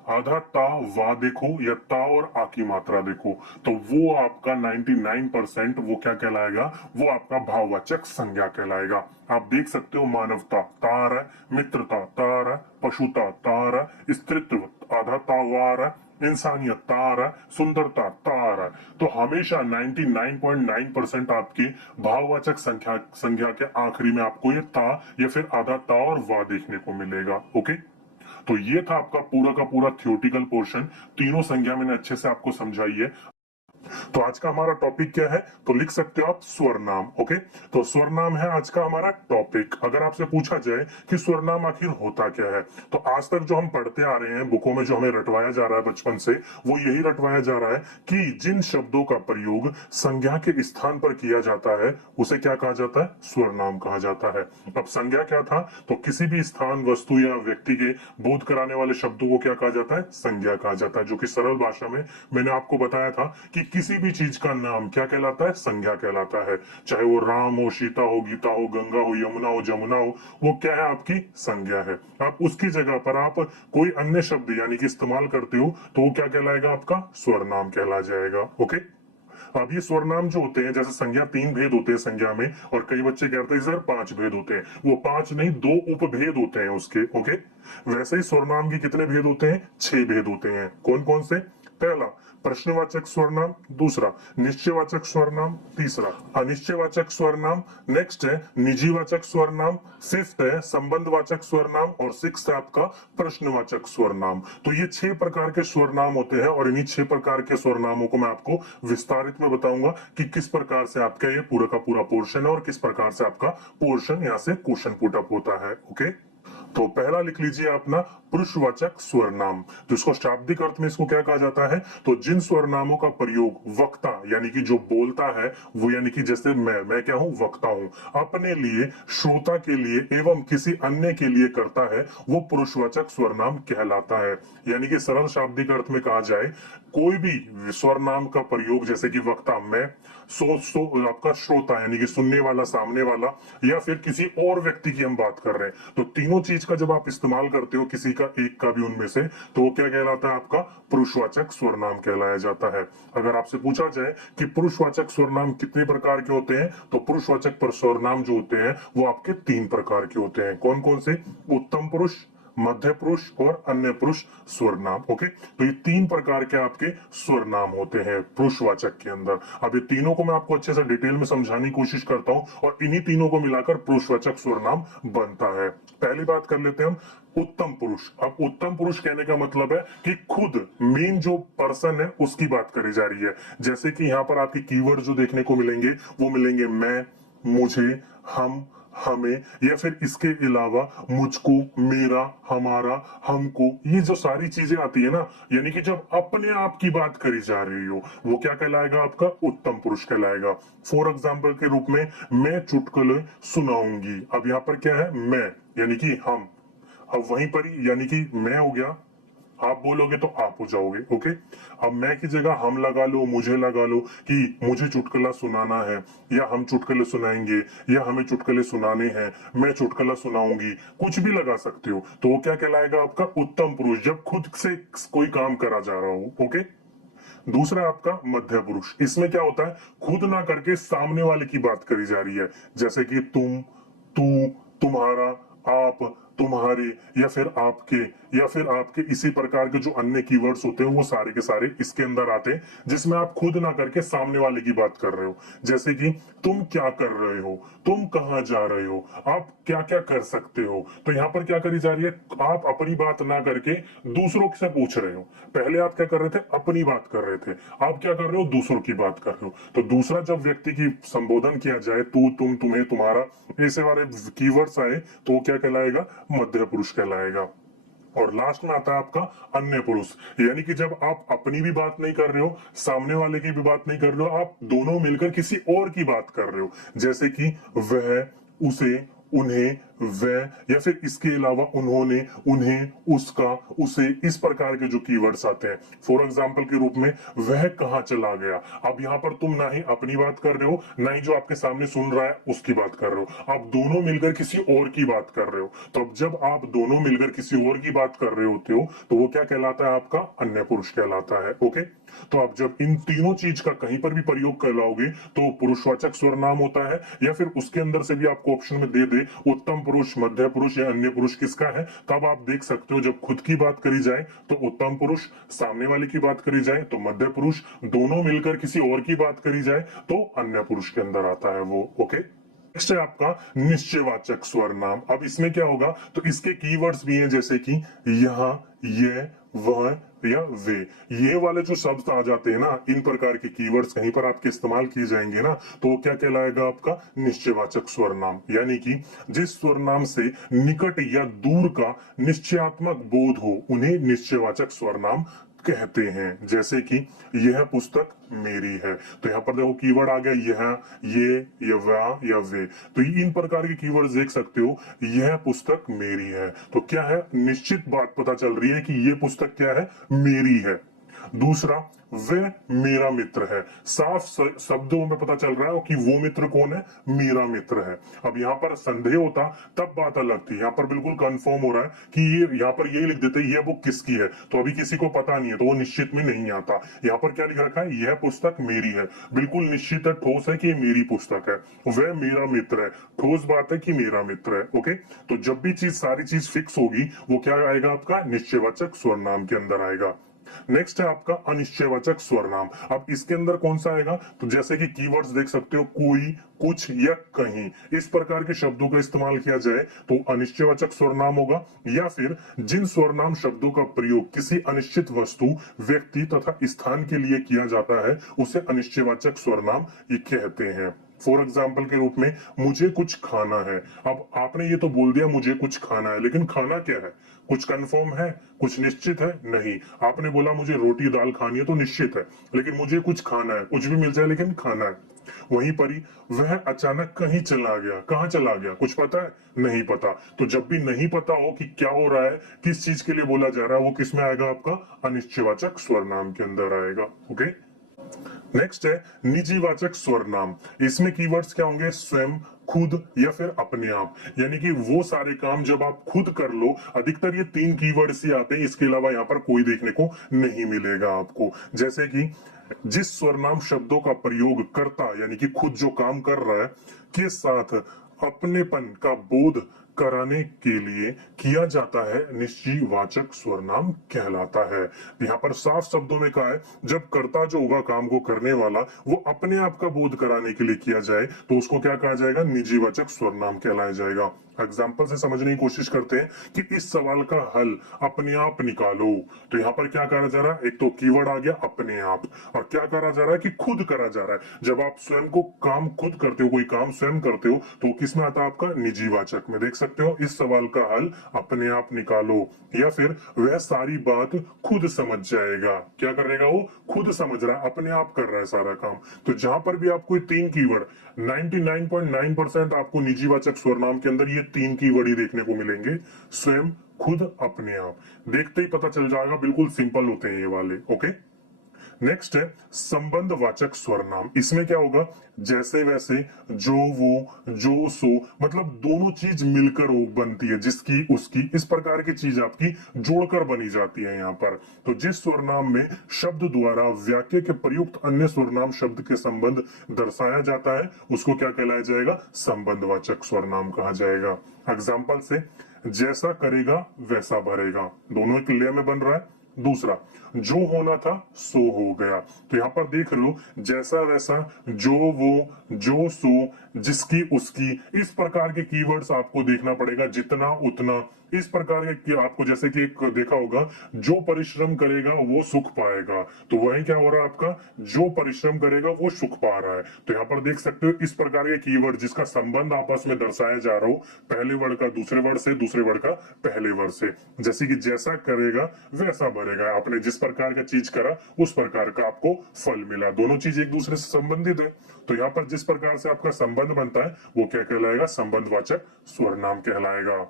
आधा ता वा देखो या ता और आ की मात्रा देखो, तो वो आपका 99% वो क्या कहलाएगा? वो आपका भाववाचक संज्ञा कहलाएगा। आप देख सकते हो, मानवता तार है, मित्रता तार है, पशुता तार है, स्त्रीत्व आधा ता वार है, इंसानियत तार है, सुंदरता तार है। तो हमेशा 99.9% आपके भाववाचक संख्या के आखिरी में आपको ये ता या फिर आधा ता और वा देखने को मिलेगा। ओके। तो ये था आपका पूरा का पूरा थियोटिकल पोर्शन। तीनों संज्ञा मैंने अच्छे से आपको समझाई है। तो आज का हमारा टॉपिक क्या है? तो लिख सकते हो आप स्वरनाम। ओके। तो स्वरनाम है आज का हमारा टॉपिक। अगर आपसे पूछा जाए कि स्वरनाम आखिर होता क्या है, तो आज तक जो हम पढ़ते आ रहे हैं, बुकों में जो हमें रटवाया जा रहा है बचपन से, वो यही रटवाया जा रहा है कि जिन शब्दों का प्रयोग संज्ञा के स्थान पर किया जाता है, उसे क्या कहा जाता है? स्वरनाम कहा जाता है। अब संज्ञा क्या था? तो किसी भी स्थान, वस्तु या व्यक्ति के बोध कराने वाले शब्दों को क्या कहा जाता है? संज्ञा कहा जाता है। जो कि सरल भाषा में मैंने आपको बताया था कि किसी भी चीज का नाम क्या कहलाता है? संज्ञा कहलाता है। चाहे वो राम हो, सीता हो, गीता हो, गंगा हो, यमुना हो, जमुना हो, वो क्या है? आपकी संज्ञा है। आप उसकी जगह पर आप कोई अन्य शब्द यानी कि इस्तेमाल करते हो, तो वो क्या कहलाएगा? आपका स्वरनाम कहला जाएगा। ओके। अब ये स्वरनाम जो होते हैं, जैसे संज्ञा 3 भेद होते हैं संज्ञा में, और कई बच्चे कहते हैं सर 5 भेद होते हैं। वो 5 नहीं, 2 उपभेद होते हैं उसके। ओके। वैसे ही स्वरनाम के कितने भेद होते हैं? 6 भेद होते हैं। कौन कौन से? पहला प्रश्नवाचक स्वरनाम, दूसरा निश्चयवाचक स्वरनाम, तीसरा अनिश्चयवाचक स्वरनाम, नेक्स्ट है निजीवाचक स्वरनाम, फिफ्थ है संबंधवाचक स्वरनाम, और सिक्स्थ है आपका प्रश्नवाचक स्वरनाम। तो ये 6 प्रकार के स्वरनाम होते हैं, और इन्हीं 6 प्रकार के स्वरनामों को मैं आपको विस्तारित में बताऊंगा कि किस प्रकार से आपका ये पूरा का पूरा पोर्शन है, और किस प्रकार से आपका पोर्शन यहाँ से क्वेश्चन पुटअप होता है। ओके। तो पहला लिख लीजिए अपना पुरुषवाचक स्वरनाम। तो इसको शाब्दिक अर्थ में इसको क्या कहा जाता है? तो जिन स्वरनामों का प्रयोग वक्ता यानी कि जो बोलता है वो, यानी कि जैसे मैं क्या हूं? वक्ता हूं, अपने लिए, श्रोता के लिए एवं किसी अन्य के लिए करता है, वो पुरुषवाचक स्वरनाम कहलाता है। यानी कि सरल शाब्दिक अर्थ में कहा जाए, कोई भी स्वरनाम का प्रयोग, जैसे कि वक्ता मैं, आपका श्रोता यानी कि सुनने वाला, सामने वाला, या फिर किसी और व्यक्ति की हम बात कर रहे हैं, तो तीनों चीज का जब आप इस्तेमाल करते हो, किसी का एक का भी उनमें से, तो वो क्या कहलाता है? आपका पुरुषवाचक स्वरनाम कहलाया जाता है। अगर आपसे पूछा जाए कि पुरुषवाचक स्वरनाम कितने प्रकार के होते हैं, तो पुरुषवाचक स्वरनाम जो होते हैं वो आपके 3 प्रकार के होते हैं। कौन कौन से? उत्तम पुरुष, मध्य पुरुष और अन्य पुरुष स्वर नाम। ओके, तो ये तीन प्रकार के आपके स्वर नाम होते हैं पुरुषवाचक के अंदर। अब ये तीनों को मैं आपको अच्छे से डिटेल में समझाने की कोशिश करता हूं और इन्हीं तीनों को मिलाकर पुरुषवाचक स्वर नाम बनता है। पहली बात कर लेते हैं हम उत्तम पुरुष। अब उत्तम पुरुष कहने का मतलब है कि खुद मेन जो पर्सन है उसकी बात करी जा रही है। जैसे कि यहाँ पर आपके कीवर्ड जो देखने को मिलेंगे वो मिलेंगे मैं, मुझे, हम, हमें, या फिर इसके अलावा मुझको, मेरा, हमारा, हमको, ये जो सारी चीजें आती है ना, यानी कि जब अपने आप की बात करी जा रही हो वो क्या कहलाएगा, आपका उत्तम पुरुष कहलाएगा। फॉर एग्जाम्पल के रूप में मैं चुटकुले सुनाऊंगी। अब यहाँ पर क्या है, मैं यानी कि हम। अब वहीं पर यानी कि मैं हो गया, आप बोलोगे तो आप हो जाओगे। ओके, अब मैं की जगह हम लगा लो, मुझे लगा लो कि मुझे चुटकुला सुनाना है, या हम चुटकुले सुनाएंगे, या हमें चुटकुले सुनाने हैं, मैं चुटकुला सुनाऊंगी, कुछ भी लगा सकते हो। तो वो क्या कहलाएगा, आपका उत्तम पुरुष, जब खुद से कोई काम करा जा रहा हो। ओके, दूसरा आपका मध्य पुरुष। इसमें क्या होता है, खुद ना करके सामने वाले की बात करी जा रही है। जैसे कि तुम, तू, तुम्हारा, आप, तुम्हारे, या फिर आपके, या फिर आपके, इसी प्रकार के जो अन्य कीवर्ड्स होते हैं वो सारे के सारे इसके अंदर आते हैं, जिसमें आप खुद ना करके सामने वाले की बात कर रहे हो। जैसे कि तुम क्या कर रहे हो, तुम कहां जा रहे हो, आप क्या क्या कर सकते हो। तो यहाँ पर क्या करी जा रही है, आप अपनी बात ना करके दूसरों से पूछ रहे हो। पहले आप क्या कर रहे थे, अपनी बात कर रहे थे, आप क्या कर रहे हो, दूसरों की बात कर रहे हो। तो दूसरा जब व्यक्ति की संबोधन किया जाए, तू, तुम, तुम्हें, तुम्हारा, ऐसे वाले कीवर्ड्स आए तो वो क्या कहलाएगा, मध्य पुरुष कहलाएगा। और लास्ट में आता है आपका अन्य पुरुष, यानी कि जब आप अपनी भी बात नहीं कर रहे हो, सामने वाले की भी बात नहीं कर रहे हो, आप दोनों मिलकर किसी और की बात कर रहे हो। जैसे कि वह, उसे, उन्हें, वह, या फिर इसके अलावा उन्होंने, उन्हें, उसका, उसे, इस प्रकार के जो कीवर्ड्स आते हैं। फॉर एग्जाम्पल के रूप में वह कहाँ चला गया। अब यहाँ पर तुम ना ही अपनी बात कर रहे हो, ना ही जो आपके सामने सुन रहा है उसकी बात कर रहे हो, आप दोनों मिलकर किसी और की बात कर रहे हो। तो अब जब आप दोनों मिलकर किसी और की बात कर रहे होते हो तो वो क्या कहलाता है, आपका अन्य पुरुष कहलाता है। ओके, तो आप जब इन तीनों चीज का कहीं पर भी प्रयोग कराओगे तो पुरुषवाचक स्वर नाम होता है, या फिर उसके अंदर से भी आपको ऑप्शन में दे दे उत्तम पुरुष, मध्य पुरुष या अन्य पुरुष किसका है, तब आप देख सकते हो जब खुद की बात करी जाए तो उत्तम पुरुष, सामने वाले की बात करी जाए तो मध्य पुरुष, दोनों मिलकर किसी और की बात करी जाए तो अन्य पुरुष के अंदर आता है वो। ओके, नेक्स्ट है आपका निश्चयवाचक स्वर नाम। अब इसमें क्या होगा, तो इसके कीवर्ड्स भी हैं, जैसे कि यहाँ, ये, वह, या वे, ये वाले जो शब्द आ जाते हैं ना, इन प्रकार के कीवर्ड्स कहीं पर आपके इस्तेमाल किए जाएंगे ना, तो वो क्या कहलाएगा, आपका निश्चयवाचक स्वर नाम। यानी कि जिस स्वर नाम से निकट या दूर का निश्चयात्मक बोध हो उन्हें निश्चयवाचक स्वर नाम कहते हैं। जैसे कि यह पुस्तक मेरी है, तो यहाँ पर देखो कीवर्ड आ गया यह, ये, वह, या वे। तो इन प्रकार के कीवर्ड देख सकते हो, यह पुस्तक मेरी है, तो क्या है, निश्चित बात पता चल रही है कि ये पुस्तक क्या है, मेरी है। दूसरा, वह मेरा मित्र है, साफ शब्दों में पता चल रहा है कि वो मित्र कौन है, मेरा मित्र है। अब यहाँ पर संदेह होता तब बात अलग थी, यहाँ पर बिल्कुल कंफर्म हो रहा है कि ये, यहाँ पर यही लिख देते ये बुक किसकी है, तो अभी किसी को पता नहीं है तो वो निश्चित में नहीं आता। यहाँ पर क्या लिख रखा है, यह पुस्तक मेरी है, बिल्कुल निश्चित है, ठोस है कि ये मेरी पुस्तक है। वह मेरा मित्र है, ठोस बात है कि मेरा मित्र है। ओके, तो जब भी चीज, सारी चीज फिक्स होगी वो क्या आएगा, आपका निश्चयवाचक स्वर नाम के अंदर आएगा। नेक्स्ट है आपका अनिश्चयवाचक स्वर नाम। अब इसके अंदर कौन सा आएगा, तो जैसे कि कीवर्ड्स देख सकते हो, कोई, कुछ, या कहीं, इस प्रकार के शब्दों का इस्तेमाल किया जाए तो अनिश्चयवाचक स्वर नाम होगा। या फिर जिन स्वरनाम शब्दों का प्रयोग किसी अनिश्चित वस्तु, व्यक्ति तथा स्थान के लिए किया जाता है उसे अनिश्चयवाचक स्वर नाम ये कहते हैं। फॉर एग्जाम्पल के रूप में मुझे कुछ खाना है। अब आपने ये तो बोल दिया मुझे कुछ खाना है, लेकिन खाना क्या है, कुछ कंफर्म है, कुछ निश्चित है, नहीं। आपने बोला मुझे रोटी दाल खानी है तो निश्चित है, लेकिन मुझे कुछ खाना है, कुछ भी मिल जाए लेकिन खाना है। वहीं पर ही वह अचानक कहीं चला गया, कहाँ चला गया, कुछ पता है, नहीं पता। तो जब भी नहीं पता हो कि क्या हो रहा है, किस चीज के लिए बोला जा रहा है, वो किस में आएगा, आपका अनिश्चयवाचक स्वर नाम के अंदर आएगा। ओके, नेक्स्ट है निजीवाचक स्वर नाम। इसमें कीवर्ड्स क्या होंगे, स्वयं, खुद, या फिर अपने आप। यानी कि वो सारे काम जब आप खुद कर लो, अधिकतर ये तीन कीवर्ड्स ही आते हैं, इसके अलावा यहाँ पर कोई देखने को नहीं मिलेगा आपको। जैसे कि जिस स्वरनाम शब्दों का प्रयोग करता, यानी कि खुद जो काम कर रहा है, के साथ अपनेपन का बोध कराने के लिए किया जाता है निश्चयवाचक स्वरनाम कहलाता है। यहाँ पर साफ शब्दों में कहा है, जब कर्ता जो होगा काम को करने वाला वो अपने आप का बोध कराने के लिए किया जाए तो उसको क्या कहा जाएगा, निजीवाचक स्वरनाम कहलाया जाएगा। एग्जाम्पल से समझने की कोशिश करते हैं कि इस सवाल का हल अपने आप निकालो। तो यहाँ पर क्या करा जा रहा है, एक तो कीवर्ड आ गया अपने आप, और क्या करा जा रहा है कि खुद करा जा रहा है। जब आप स्वयं को काम खुद करते हो, कोई काम स्वयं करते हो, तो किस में आता है आपका निजीवाचक में। देख सकते हो, इस सवाल का हल अपने आप निकालो, या फिर वह सारी बात खुद समझ जाएगा। क्या करेगा वो, खुद समझ रहा है, अपने आप कर रहा है सारा काम। तो जहां पर भी आपको तीन कीवर्ड 99.9% आपको निजीवाचक स्वरनाम के अंदर ये तीन कीवर्ड ही देखने को मिलेंगे, स्वयं, खुद, अपने आप। देखते ही पता चल जाएगा, बिल्कुल सिंपल होते हैं ये वाले। ओके, नेक्स्ट है संबंधवाचक स्वरनाम। इसमें क्या होगा, जैसे वैसे, जो वो, जो सो, मतलब दोनों चीज मिलकर वो बनती है, जिसकी उसकी, इस प्रकार की चीज आपकी जोड़कर बनी जाती है यहाँ पर। तो जिस स्वरनाम में शब्द द्वारा वाक्य के प्रयुक्त अन्य स्वरनाम शब्द के संबंध दर्शाया जाता है उसको क्या कहलाया जाएगा, संबंधवाचक स्वरनाम कहा जाएगा। एग्जाम्पल से, जैसा करेगा वैसा भरेगा, दोनों एक लय में बन रहा है। दूसरा, जो होना था सो हो गया। तो यहां पर देख रहे हो, जैसा वैसा, जो वो, जो सो, जिसकी उसकी, इस प्रकार के कीवर्ड्स आपको देखना पड़ेगा, जितना उतना, इस प्रकार के आपको, जैसे कि एक देखा होगा, जो परिश्रम करेगा वो सुख पाएगा। तो वही क्या हो रहा है आपका, जो परिश्रम करेगा वो सुख पा रहा है। तो यहाँ पर देख सकते हो इस प्रकार के कीवर्ड जिसका संबंध आपस में दर्शाया जा रहा हो, पहले वर्ड का दूसरे वर्ड से, दूसरे वर्ड का पहले वर्ड से। जैसे कि जैसा करेगा वैसा भरेगा, आपने जिस प्रकार का चीज करा उस प्रकार का आपको फल मिला। दोनों चीज एक दूसरे से संबंधित है। तो यहाँ पर जिस प्रकार से आपका संबंध बनता है वो क्या कहलाएगा, संबंधवाचक स्वरनाम कहलाएगा।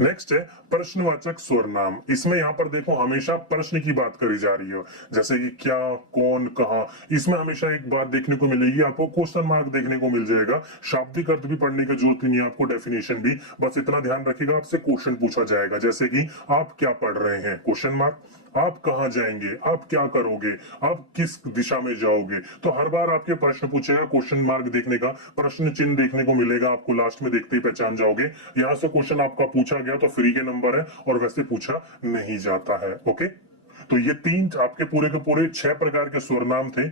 नेक्स्ट है प्रश्नवाचक स्वरनाम। इसमें यहाँ पर देखो हमेशा प्रश्न की बात करी जा रही है, जैसे कि क्या, कौन, कहा। इसमें हमेशा एक बात देखने को मिलेगी, आपको क्वेश्चन मार्क देखने को मिल जाएगा। शाब्दिक अर्थ भी पढ़ने की जरूरत नहीं है आपको, डेफिनेशन भी, बस इतना ध्यान रखिएगा आपसे क्वेश्चन पूछा जाएगा, जैसे कि आप क्या पढ़ रहे हैं, क्वेश्चन मार्क, आप कहाँ जाएंगे, आप क्या करोगे, आप किस दिशा में जाओगे। तो हर बार आपके प्रश्न पूछेगा, क्वेश्चन मार्क देखने का, प्रश्न चिन्ह देखने को मिलेगा आपको, लास्ट में देखते ही पहचान जाओगे यहाँ से क्वेश्चन आपका पूछा गया तो फ्री के नंबर है, और वैसे पूछा नहीं जाता है। ओके, तो ये तीन आपके पूरे के पूरे 6 प्रकार के स्वरनाम थे।